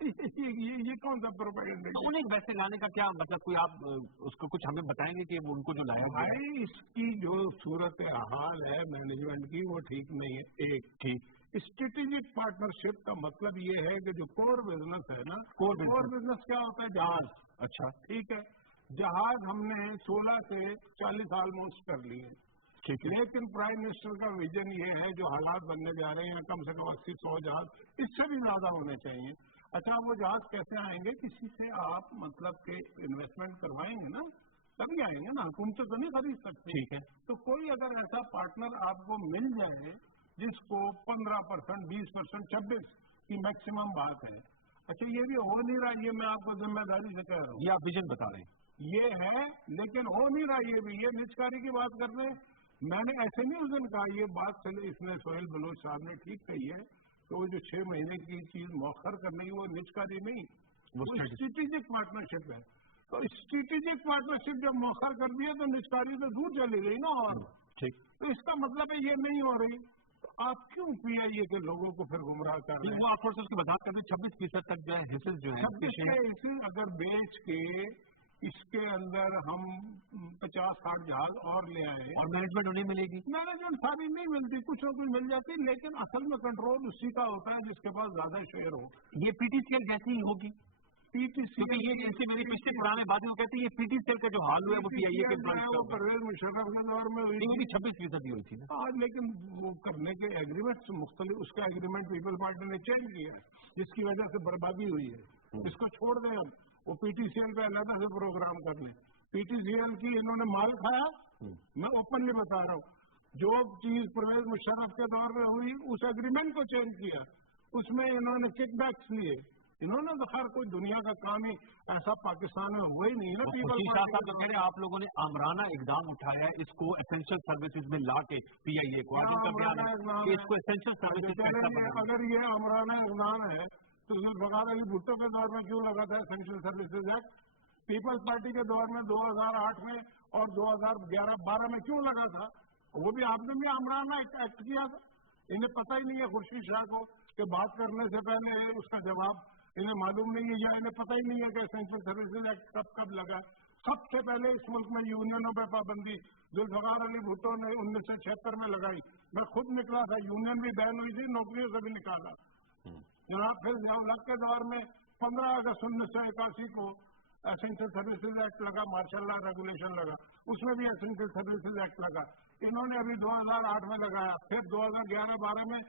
ये कौन सा प्रोपेगेंडा? तो उन्हें वैसे लाने का क्या मतलब, कोई आप उसको कुछ हमें बताएंगे कि उनको जो लाया भाई, इसकी जो सूरत हाल है मैनेजमेंट की वो ठीक नहीं है। एक ठीक स्ट्रेटेजिक पार्टनरशिप का मतलब ये है कि जो कोर बिजनेस है ना, कोर बिजनेस क्या होता है? जहाज। अच्छा, ठीक है, जहाज हमने 16 से 40 ऑलमोस्ट कर लिए, ठीक है, लेकिन प्राइम मिनिस्टर का विजन ये है जो हालात बनने जा रहे हैं, कम से कम 80-100 जहाज, इससे भी ज्यादा होने चाहिए। अच्छा, वो जहाज कैसे आएंगे? किसी से आप मतलब के इन्वेस्टमेंट करवाएंगे ना, तभी आएंगे ना, हुकूमत तो नहीं खरीद सकते। ठीक है, तो कोई अगर ऐसा पार्टनर आपको मिल जाए जिसको 15%, 20%, 26 की मैक्सिमम बात है। अच्छा, ये भी हो नहीं रहा, ये मैं आपको जिम्मेदारी से कह रहा हूँ। ये आप विजन बता रहे हैं? ये है, लेकिन हो नहीं रहा ये भी। ये निष्कारी की बात कर रहे हैं, मैंने ऐसे नहीं उस दिन कहा, ये बात चले इसने सोहेल बलोच साहब ने ठीक कही है, तो वो जो 6 महीने की चीज मौखर करने की, वो निष्कारी नहीं, वो स्ट्रेटेजिक पार्टनरशिप है। तो स्ट्रेटेजिक पार्टनरशिप जब मौखर कर दिया तो निष्कारी तो दूर चली गई ना। और ठीक, तो इसका मतलब है ये नहीं हो रही, तो आप क्यों PIA के लोगों को फिर गुमराह कर रहे हैं? वो आप थोड़ा सा उसकी वजाहत कर रहे हैं। 26% तक जो है हिस्से जो है अगर बेच के इसके अंदर हम 50-60 जहाज और ले आए, और मैनेजमेंट उन्हें मिलेगी? मैनेजमेंट सारी नहीं मिलती, कुछ ना कुछ मिल जाती, लेकिन असल में कंट्रोल उसी का होता है जिसके पास ज्यादा शेयर हो। ये PTCL जैसी ही होगी। PTCL ये जैसे मेरी पिछले पुराने बातें कहते हैं, ये PTCL का जो हाल हुआ है वो PIA के वो परवेज मुशर्रफ के दौर में हुई थी, 26% हुई थी ना। लेकिन वो करने के एग्रीमेंट मुख्तलिफ, उसका एग्रीमेंट पीपल पार्टी ने चेंज किया है, जिसकी वजह से बर्बादी हुई है। इसको छोड़ दें अब, वो PTCL पे अलग से प्रोग्राम कर लें। PTCL की इन्होंने माल खाया, मैं ओपनली बता रहा हूँ। जो चीज परवेज मुशर्रफ के दौर में हुई, उस एग्रीमेंट को चेंज किया, उसमें इन्होंने किकबैक्स लिए। इन्होंने तो खैर कोई दुनिया का काम ही ऐसा पाकिस्तान में हुआ ही नहीं है ना। पीपल आप लोगों ने आमराना इकदाम उठाया इसको एसेंशियल सर्विसेज में ला के PIA को, इसको एसेंशियल सर्विसेज। अगर ये आमराना इकदाम है तो जुल्फ़िकार अली भुट्टो के दौर में क्यों लगा था essential services act? Peoples Party के दौर में 2008 में और 2011-12 में क्यों लगा था? वो भी आपने भी आमराना एक्ट किया था। इन्हें पता ही नहीं है खुर्शीद शाह को कि बात करने से पहले उसका जवाब इन्हें मालूम नहीं है, या इन्हें पता ही नहीं है कि एसेंशियल सर्विसेज एक्ट कब लगा। سب سے پہلے اس ملک میں یونینوں پہ پابندی ذوالفقار علی بھٹو نے 1976 میں لگائی. میں خود نکلا تھا, یونین بھی بین ہوئی تھی, نوکریوں سے بھی نکالا. جناب پھر ضیاء کے دور میں 15 اگست 1981 کو اسینشل سروسز ایکٹ لگا, ماشاء اللہ ریگولیشن لگا, اس میں بھی اسینشل سروسز ایکٹ لگا. انہوں نے ابھی 2008 میں لگایا, پھر 2011-12 میں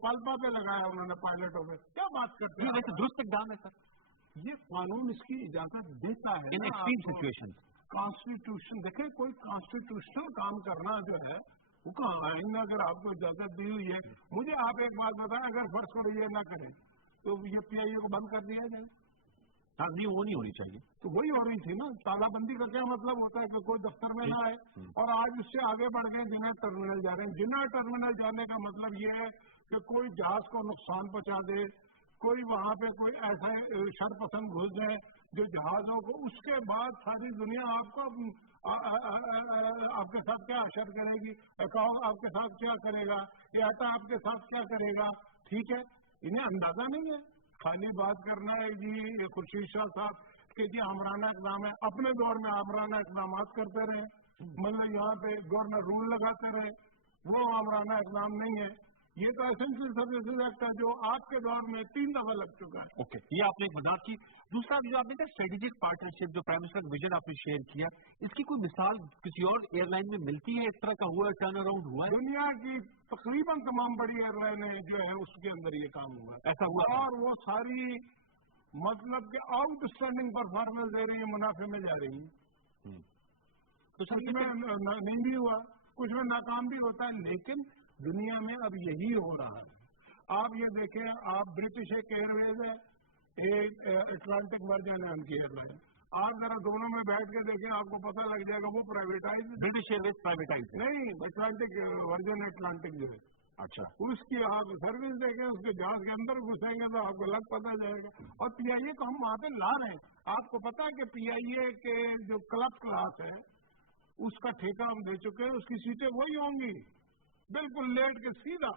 پلپا پہ لگایا انہوں نے, پائلٹوں پہ. کیا بات کرتے ہیں, درست اقدام ہے سر. یہ قانون اس کی اجازت دیتا ہے. ان ایکسٹریم سچویشن کانسٹیٹیوشن دیکھیں, کوئی کانسٹیٹیوشنل کام کرنا جو ہے وہ کہاں آئین نے اگر آپ کو اجازت دی ہوئی ہے. مجھے آپ ایک بات بتائیں, اگر فرض کرو یہ نہ کرے تو یہ پی آئی اے کو بند کر دیا جائے. نہیں, وہ نہیں ہونی چاہیے. تو وہی ہو رہی تھی نا. تالہ بندی کا کیا مطلب ہوتا ہے کہ کوئی دفتر میں نہ آئے, اور آج اس سے آگے بڑھ گئے جنہیں ٹرمینل جا رہے ہیں. جنہیں ٹرمینل جانے کا مطلب یہ ہے کہ کوئی جہاز کو نقصان پہنچا دے, کوئی وہاں پہ کوئی ایسا شر پسند گھس جائے جو جہازوں کو, اس کے بعد ساری دنیا آپ کو آپ کے ساتھ کیا اشر کرے گی, اکاؤنٹ آپ کے ساتھ کیا کرے گا, ایٹا آپ کے ساتھ کیا کرے گا. ٹھیک ہے, انہیں اندازہ نہیں ہے, خالی بات کرنا ہے جی. یہ خورشید شاہ صاحب کہ جی آمرانہ اقدام ہے, اپنے دور میں آمرانہ اقدامات کرتے رہے, مطلب یہاں پہ گورنر رول لگاتے رہے, وہ آمرانہ اقدام نہیں ہے. یہ تو اسینشل سروسز ایکٹ ہے جو آپ کے دور میں 3 دفعہ لگ چکا ہے. اوکے, یہ آپ نے ایک وضاحت کی. دوسرا جو آپ نے کہا اسٹریٹجک پارٹنرشپ, جو پرائم منسٹر کا ویژن آپ نے شیئر کیا, اس کی کوئی مثال کسی اور ایئر لائن میں ملتی ہے, اس طرح کا ہوا ٹرن اراؤنڈ ہوا ہے؟ دنیا کی تقریباً تمام بڑی ایئر لائنیں جو ہے اس کے اندر یہ کام ہوا, ایسا ہوا, اور وہ ساری مطلب کہ آؤٹ اسٹینڈنگ پرفارمنس دے رہی ہیں, منافع میں جا رہی ہیں. تو کچھ میں نہیں بھی ہوا, کچھ میں ناکام بھی ہوتا ہے, لیکن دنیا میں اب یہی ہو رہا ہے. آپ یہ دیکھیں, آپ برٹش ایک ایئر ویز ہے, ایک اٹلانٹک ورجن ہے ان کی ایئر لائن. آپ ذرا دونوں میں بیٹھ کے دیکھیں, آپ کو پتہ لگ جائے گا وہ پرائیویٹائز برٹش ایئر ویز پرائیویٹائز نہیں, اٹلانٹک ورجن اٹلانٹک جو ہے, اچھا, اس کی آپ سروس دیکھیں, اس کے جہاز کے اندر گھسیں گے تو آپ کو لگ پتہ جائے گا. اور پی آئی اے کو ہم وہاں پہ لا رہے ہیں. آپ کو پتا ہے کہ پی آئی اے کے جو کلب کلاس ہے اس کا ٹھیکہ ہم دے چکے ہیں, اس کی سیٹیں وہی ہوں گی, بالکل لیٹ کے سیدھا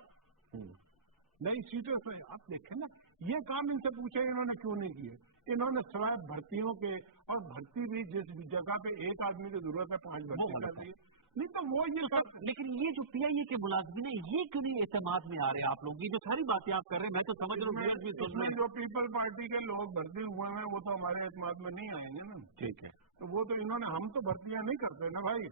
نئی سیٹوں سے. آپ دیکھیں نا, یہ کام ان سے پوچھے انہوں نے کیوں نہیں کیے. انہوں نے سوائے بھرتیوں کے, اور بھرتی بھی جس جگہ پہ ایک آدمی کی ضرورت ہے 5 بھرتی کر دی, نہیں تو وہ یہ سب. لیکن یہ جو پی آئی اے کے ملازمین ہیں یہ کیوں نہیں اعتماد میں آ رہے ہیں آپ لوگ؟ یہ جو ساری باتیں آپ کر رہے ہیں میں تو سمجھ رہا ہوں, اس میں جو پیپل پارٹی کے لوگ بھرتی ہوئے ہیں وہ تو ہمارے اعتماد میں نہیں آئیں گے نا. ٹھیک ہے, تو وہ تو انہوں نے, ہم تو بھرتیاں نہیں کرتے نا بھائی.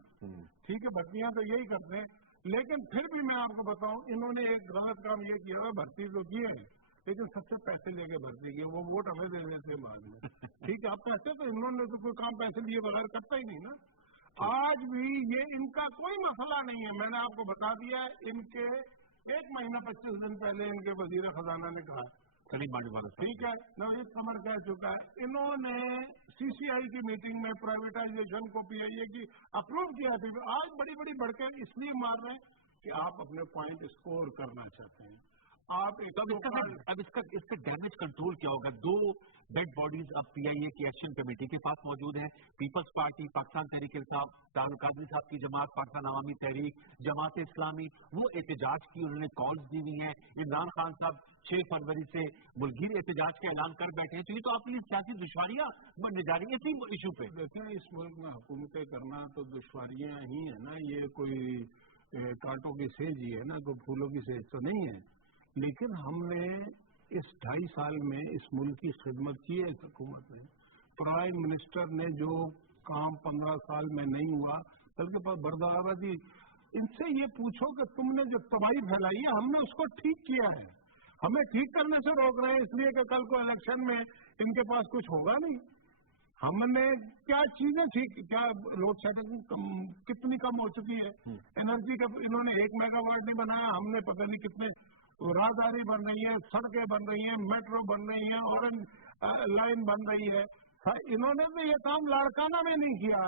ٹھیک ہے, بھرتیاں تو یہی کرتے ہیں, لیکن پھر بھی میں آپ کو بتاؤں, انہوں نے ایک غلط کام یہ کیا تھا, بھرتی تو کی ہے لیکن سب سے پیسے لے کے بھرتی کی, وہ ووٹ ہمیں دے دیتے بعد میں. ٹھیک ہے, آپ پیسے تو انہوں نے تو کوئی کام پیسے لیے بغیر کرتا ہی نہیں نا. آج بھی یہ ان کا کوئی مسئلہ نہیں ہے. میں نے آپ کو بتا دیا ہے, ان کے 1 مہینہ 25 دن پہلے ان کے وزیر خزانہ نے کہا, ٹھیک ہے, نوید قمر کہہ چکا ہے, انہوں نے سی سی آئی کی میٹنگ میں پرائیویٹائزیشن کو پی آئی اے کی اپروو کیا تھی. آج بڑی بڑی بڑکیں اس لیے مار رہے ہیں کہ آپ اپنے پوائنٹ اسکور کرنا چاہتے ہیں. آپ اب اس کا ڈیمیج کنٹرول کیا ہوگا؟ 2 ڈیڈ باڈیز اب پی آئی اے کی ایکشن کمیٹی کے پاس موجود ہیں. پیپلز پارٹی, پاکستان تحریک انصاف, طاہر القادری صاحب کی جماعت, پاکستان عوامی تحریک, جماعت اسلامی, وہ احتجاج کی انہوں نے کالز دی ہوئی ہیں. عمران خان صاحب 6 فروری سے ملکگیر احتجاج کا اعلان کر بیٹھے ہیں. تو یہ تو آپ کے لیے سیاسی دشواریاں بننے جا رہی ہیں اسی ایشو پہ. دیکھیں, اس ملک میں حکومتیں کرنا تو دشواریاں ہی ہیں نا. یہ کوئی کانٹوں کی سیج ہی ہے نا, کوئی پھولوں کی سیج تو نہیں ہے. لیکن ہم نے اس 2.5 سال میں اس ملک کی خدمت کی ہے. حکومت نے, پرائم منسٹر نے جو کام 15 سال میں نہیں ہوا, بلکہ برداربادی, ان سے یہ پوچھو کہ تم نے جو تباہی پھیلائی ہے ہم نے اس کو ٹھیک کیا ہے. ہمیں ٹھیک کرنے سے روک رہے ہیں اس لیے کہ کل کو الیکشن میں ان کے پاس کچھ ہوگا نہیں. ہم نے کیا چیزیں ٹھیک, کیا لوڈ شیڈنگ کتنی کم ہو چکی ہے, انرجی کا انہوں نے 1 میگا واٹ نہیں بنایا, ہم نے پتہ نہیں کتنے راہداری بن رہی ہے, سڑکیں بن رہی ہیں, میٹرو بن رہی ہیں, اورنج لائن بن رہی ہے. انہوں نے بھی یہ کام لاڑکانہ میں نہیں کیا,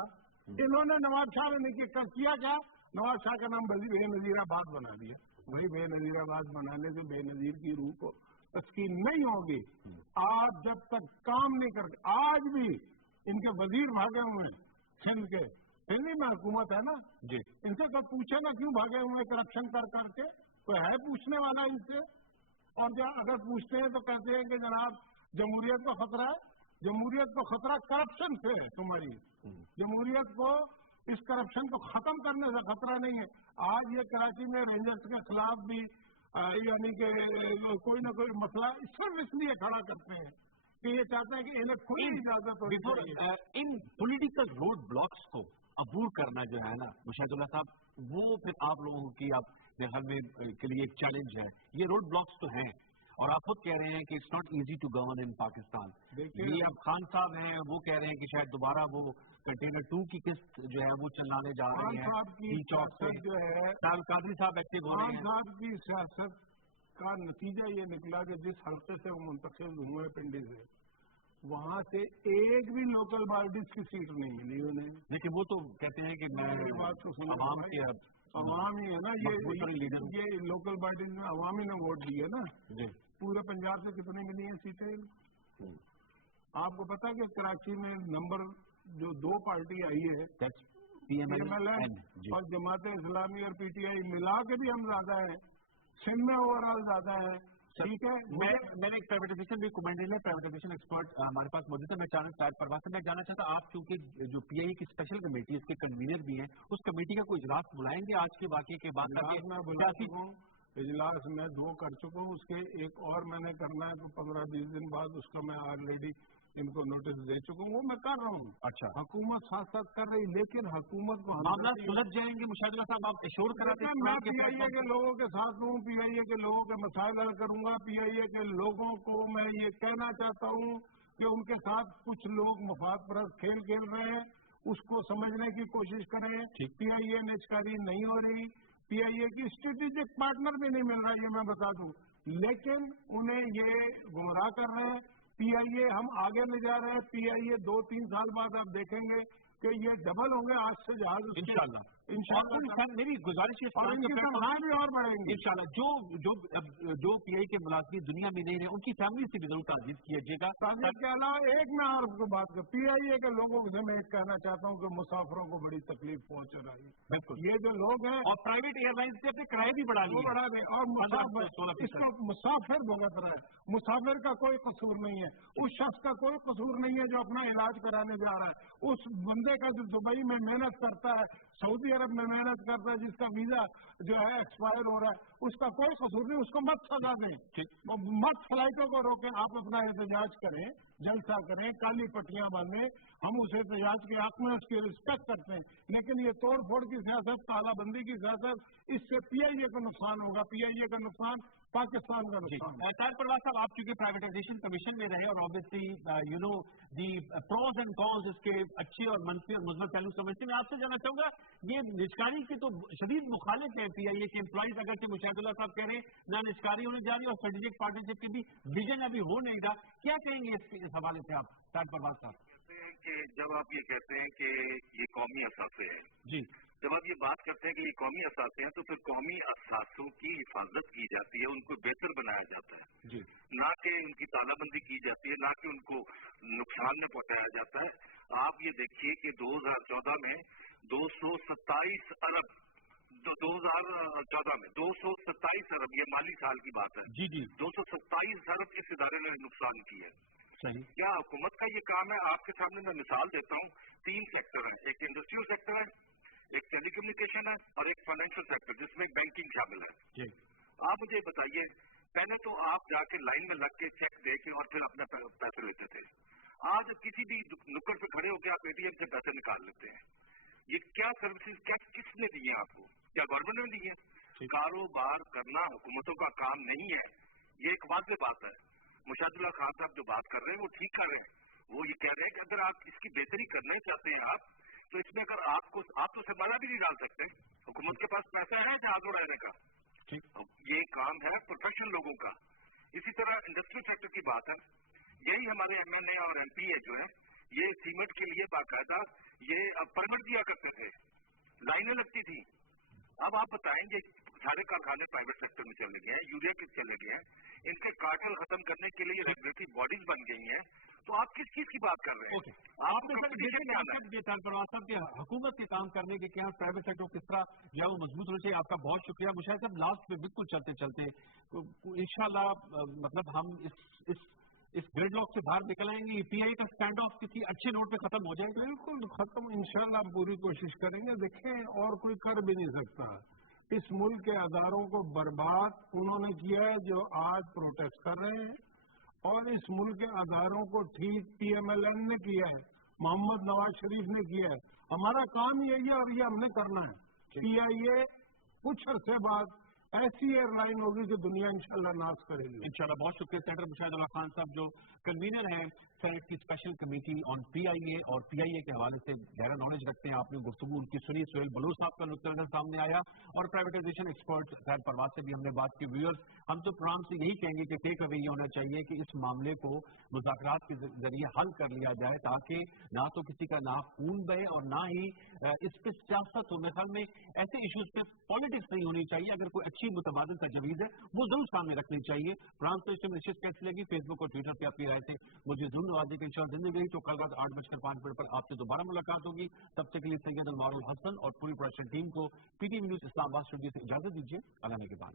انہوں نے نواب شاہ میں نہیں کیا. کیا نواز شاہ کا نام بے نظیر آباد بنا دیا. وہی بے نظیر آباد بنانے سے بے نظیر کی روح کو تسکین نہیں ہوگی. آپ جب تک کام نہیں کرتے, آج بھی ان کے وزیر بھاگے ہوئے ہیں سندھ کے, سندھ میں حکومت ہے نا جی, ان سے کب پوچھے نا کیوں بھاگے ہوئے کرپشن کر کے, کوئی ہے پوچھنے والا ان سے؟ اور جب اگر پوچھتے ہیں تو کہتے ہیں کہ جناب جمہوریت کا خطرہ ہے. जमहूरियत को खतरा करप्शन से है तुम्हारी। जमहूरियत को इस करप्शन को खत्म करने से खतरा नहीं है। आज ये कराची में रेंजर्स के खिलाफ भी यानी कि कोई ना कोई मसला सिर्फ इसलिए खड़ा करते हैं कि ये चाहते हैं कि इन्हें खुली इजाजत होनी चाहिए। इन पॉलिटिकल रोड ब्लॉक्स को अबूर करना जो है ना मुशाहिदुल्लाह साहब, वो फिर आप लोगों की आप हर में के लिए एक चैलेंज है। ये रोड ब्लॉक्स तो हैं और आप खुद कह रहे हैं कि it's not easy to govern in Pakistan. ये अब खान साहब हैं, वो कह रहे हैं कि शायद दोबारा वो कंटेनर 2 की किस्त जो है वो चलाने जा रही है। जो है कादरी साहब एक्टिव हो रहे हैं। खान साहब की सियासत का नतीजा ये निकला कि जिस हल्के से वो मुंतखब हुए पिंडी से, वहाँ से एक भी लोकल पार्टीज की सीट नहीं मिली उन्हें। लेकिन वो तो कहते हैं कि अवाम ही है ना, ये लोकल पार्टीज में अवामी ने वोट दिए ना। पूरे पंजाब से कितनी मिली हैं सीटें? आपको पता कि कराची में नंबर जो 2 पार्टी आई है PMLN और जमात इस्लामी और PTI मिला के भी हम ज्यादा है, सिंध में ओवरऑल ज्यादा है। ठीक है, मैंने एक प्राइवेटाइजेशन भी कमेंडेड प्राइवेटाइजेशन एक्सपर्ट हमारे पास मौजूद है। मैं शायद परवाह से मैं जानना चाहता आप क्योंकि जो PIA की स्पेशल कमेटी इसके कन्वीनर भी हैं, उस कमेटी का कोई इजलास बुलाएंगे आज के वाकये के बाद? मैं बुला चुका हूँ, इजलास में 2 कर चुका हूँ, उसके एक और मैंने करना है तो 15-20 दिन बाद उसका मैं ऑलरेडी इनको नोटिस दे चुका हूँ, वो मैं कर रहा हूँ। अच्छा, हुकूमत साथ साथ कर रही, लेकिन हुकूमत को मामला सुलझ जाएंगे मुशाहिदुल्लाह साहब, आप एश्योर कराते हैं? मैं PIA के लोगों के साथ हूँ, PIA के लोगों के मसाइल हल करूंगा। PIA के लोगों को मैं ये कहना चाहता हूँ कि उनके साथ कुछ लोग मफाद परस्त खेल खेल रहे हैं, उसको समझने की कोशिश करें। PIA निष्कारी नहीं हो रही, PIA की स्ट्रेटेजिक पार्टनर भी नहीं मिल रहा, ये मैं बता दूं, लेकिन उन्हें ये गुमराह कर रहे हैं। PIA हम आगे ले जा रहे हैं। PIA 2-3 साल बाद आप देखेंगे कि ये डबल होंगे आज से जहाज इंशाल्लाह। मेरी गुजारिश है और इनकी तनख्वाहें भी और बढ़ेंगी इंशाल्लाह। जो PIA के मुलाजिम दुनिया में नहीं रहे उनकी फैमिली से भी जरूर ताज़ीब किया जाएगा। ताज़ीब के अलावा एक मैं आपको बात कर, PIA के लोगों से मैं एक कहना चाहता हूँ कि मुसाफिरों को बड़ी तकलीफ पहुंच रही है। बिल्कुल, ये जो लोग हैं और प्राइवेट एयरलाइंस से अपने किराए भी बढ़ा दें और इसको मुसाफिर भुगत रहा है। मुसाफिर का कोई कसूर नहीं है, उस शख्स का कोई कसूर नहीं है जो अपना इलाज कराने जा रहा है। उस बंदे का जो दुबई में मेहनत करता है, सऊदी अरब में मेहनत करता है, जिसका वीजा जो है एक्सपायर हो रहा है, उसका कोई कसूर नहीं, उसको मत सजा दें, मत फ्लाइटों को रोकें। आप अपना एहतजाज करें, जलसा करें, काली पट्टियां बांधें, हम उस एहतजाज के हक में उसकी रिस्पेक्ट करते हैं, लेकिन ये तोड़ फोड़ की सियासत, तालाबंदी की सियासत, इससे PIA को नुकसान होगा। PIA का नुकसान पाकिस्तान का नुकसान। शायद परवाह साहब, आप चूंकि प्राइवेटाइजेशन कमीशन में रहे और obviously you know the pros and cons, इसके अच्छे और मंफी और मुस्बत पहलू समझते हैं। मैं आपसे जानना चाहूंगा, ये निष्कारी के तो शदीद मुखालिफ है PIA के एम्प्लॉइज, अगर से मुशाहिदुल्लाह साहब कह रहे हैं ना निष्कारी होने जा रही है और स्ट्रेटेजिक पार्टनरशिप की भी विजन अभी हो नहीं रहा, क्या कहेंगे इस हवाले से आप शायद परवाह साहब? कि जब आप ये कहते हैं कि ये कौमी असासे हैं जी, जब आप ये बात करते हैं कि ये कौमी असासे हैं, तो फिर कौमी असासों की हिफाजत की जाती है, उनको बेहतर बनाया जाता है जी, ना कि उनकी तालाबंदी की जाती है, ना कि उनको नुकसान में पहुंचाया जाता है। आप ये देखिए कि 2014 में 227 अरब 2014 में 227 अरब, ये माली साल की बात है जी जी, 227 अरब इस इदारे ने नुकसान किया। सही, क्या हुकूमत का ये काम है? आपके सामने मैं मिसाल देता हूँ, 3 सेक्टर है, एक इंडस्ट्रियल सेक्टर है, एक टेलीकम्युनिकेशन है और एक फाइनेंशियल सेक्टर जिसमें बैंकिंग शामिल है। जी, आप मुझे बताइए, पहले तो आप जाके लाइन में लग के चेक दे के और फिर अपने पैसे लेते थे। आज किसी भी नुक्कड़ पे खड़े होकर आप ATM से पैसे निकाल लेते हैं। ये क्या सर्विसेज क्या किसने दी है आपको? क्या गवर्नमेंट ने दी है? कारोबार करना हुकूमतों का काम नहीं है, ये एक वाज़ेह बात है। मुशाहिदुल्लाह खान साहब जो बात कर रहे हैं वो ठीक कर रहे हैं। वो ये कह रहे हैं कि अगर आप इसकी बेहतरी करना ही चाहते हैं आप, तो इसमें अगर आप तो सरमाया भी नहीं डाल सकते। हुकूमत के पास पैसा है जहाज उड़ाने का, ये काम है प्रोफेशनल लोगों का। इसी तरह इंडस्ट्रियल सेक्टर की बात है, यही हमारे MNA और MP जो है, ये सीमेंट के लिए बाकायदा ये परमिट दिया करते थे, लाइनें लगती थी। अब आप बताएंगे सारे कारखाने प्राइवेट सेक्टर में चले गए हैं, यूरिया के चले गए हैं, इनके कार्टेल खत्म करने के लिए रेगुलेटरी बॉडीज बन गई हैं, तो आप किस चीज की बात कर रहे हैं? आपने हुकूमत के काम करने के क्या प्राइवेट सेक्टर किस तरह जो है वो मजबूत होना चाहिए। आपका बहुत शुक्रिया मुशाहिद साहब। लास्ट में बिल्कुल चलते चलते इंशाल्लाह मतलब हम इस इस ग्रिडलॉक से बाहर निकल आएंगे, पीआईए का स्टैंड ऑफ किसी अच्छे नोट पे खत्म हो जाएगा? बिल्कुल खत्म, इंशाल्लाह हम पूरी कोशिश करेंगे। देखें और कोई कर भी नहीं सकता। इस मुल्क के अदारों को बर्बाद उन्होंने किया है जो आज प्रोटेस्ट कर रहे हैं, और इस मुल्क के अदारों को ठीक PMLN ने किया है, मोहम्मद नवाज शरीफ ने किया है। हमारा काम यही है और ये हमने करना है। PIA कुछ अरसे बाद ऐसी एयरलाइन होगी कि दुनिया इंशाल्लाह नाश करेगी। इंशाल्लाह। बहुत शुक्रिया सेनेटर मुशाहिद उल्लाह खान साहब, जो कन्वीनर हैं सेनेट की स्पेशल कमेटी ऑन PIA और PIA के हवाले से गहरा नॉलेज रखते हैं। आपने गुफ्तगू उनकी सुनी। सुहेल बलूच साहब का नुक्ता नज़र सामने आया, और प्राइवेटाइजेशन एक्सपर्ट खैर परवाज से भी हमने बात की। व्यूअर्स, हम तो प्रोग्राम से यही कहेंगे कि टेक अवे ये होना चाहिए कि इस मामले को मुज़ाकरात के जरिए हल कर लिया जाए, ताकि ना तो किसी का नाक खून बहे और ना ही इस पे सियासत हो। मेरे ख्याल में ऐसे इश्यूज पे पॉलिटिक्स नहीं होनी चाहिए। अगर कोई अच्छी मुतबादिल तजवीज़ है वो जरूर सामने रखनी चाहिए। प्रोग्राम तो इसमें निश्चित कैसी लगी, फेसबुक और ट्विटर पे आपकी राय से मुझे जरूर नवाजिए। इंशाअल्लाह जिंदगी रही तो कल रात 8:05 पर आपसे दोबारा मुलाकात होगी। तब तक के लिए सैयद अनवारुल हसन और पूरी प्रोडक्शन टीम को PTV न्यूज़ इस्लामाबाद स्टूडियो से इजाजत दीजिए। अल्लाह के बाद।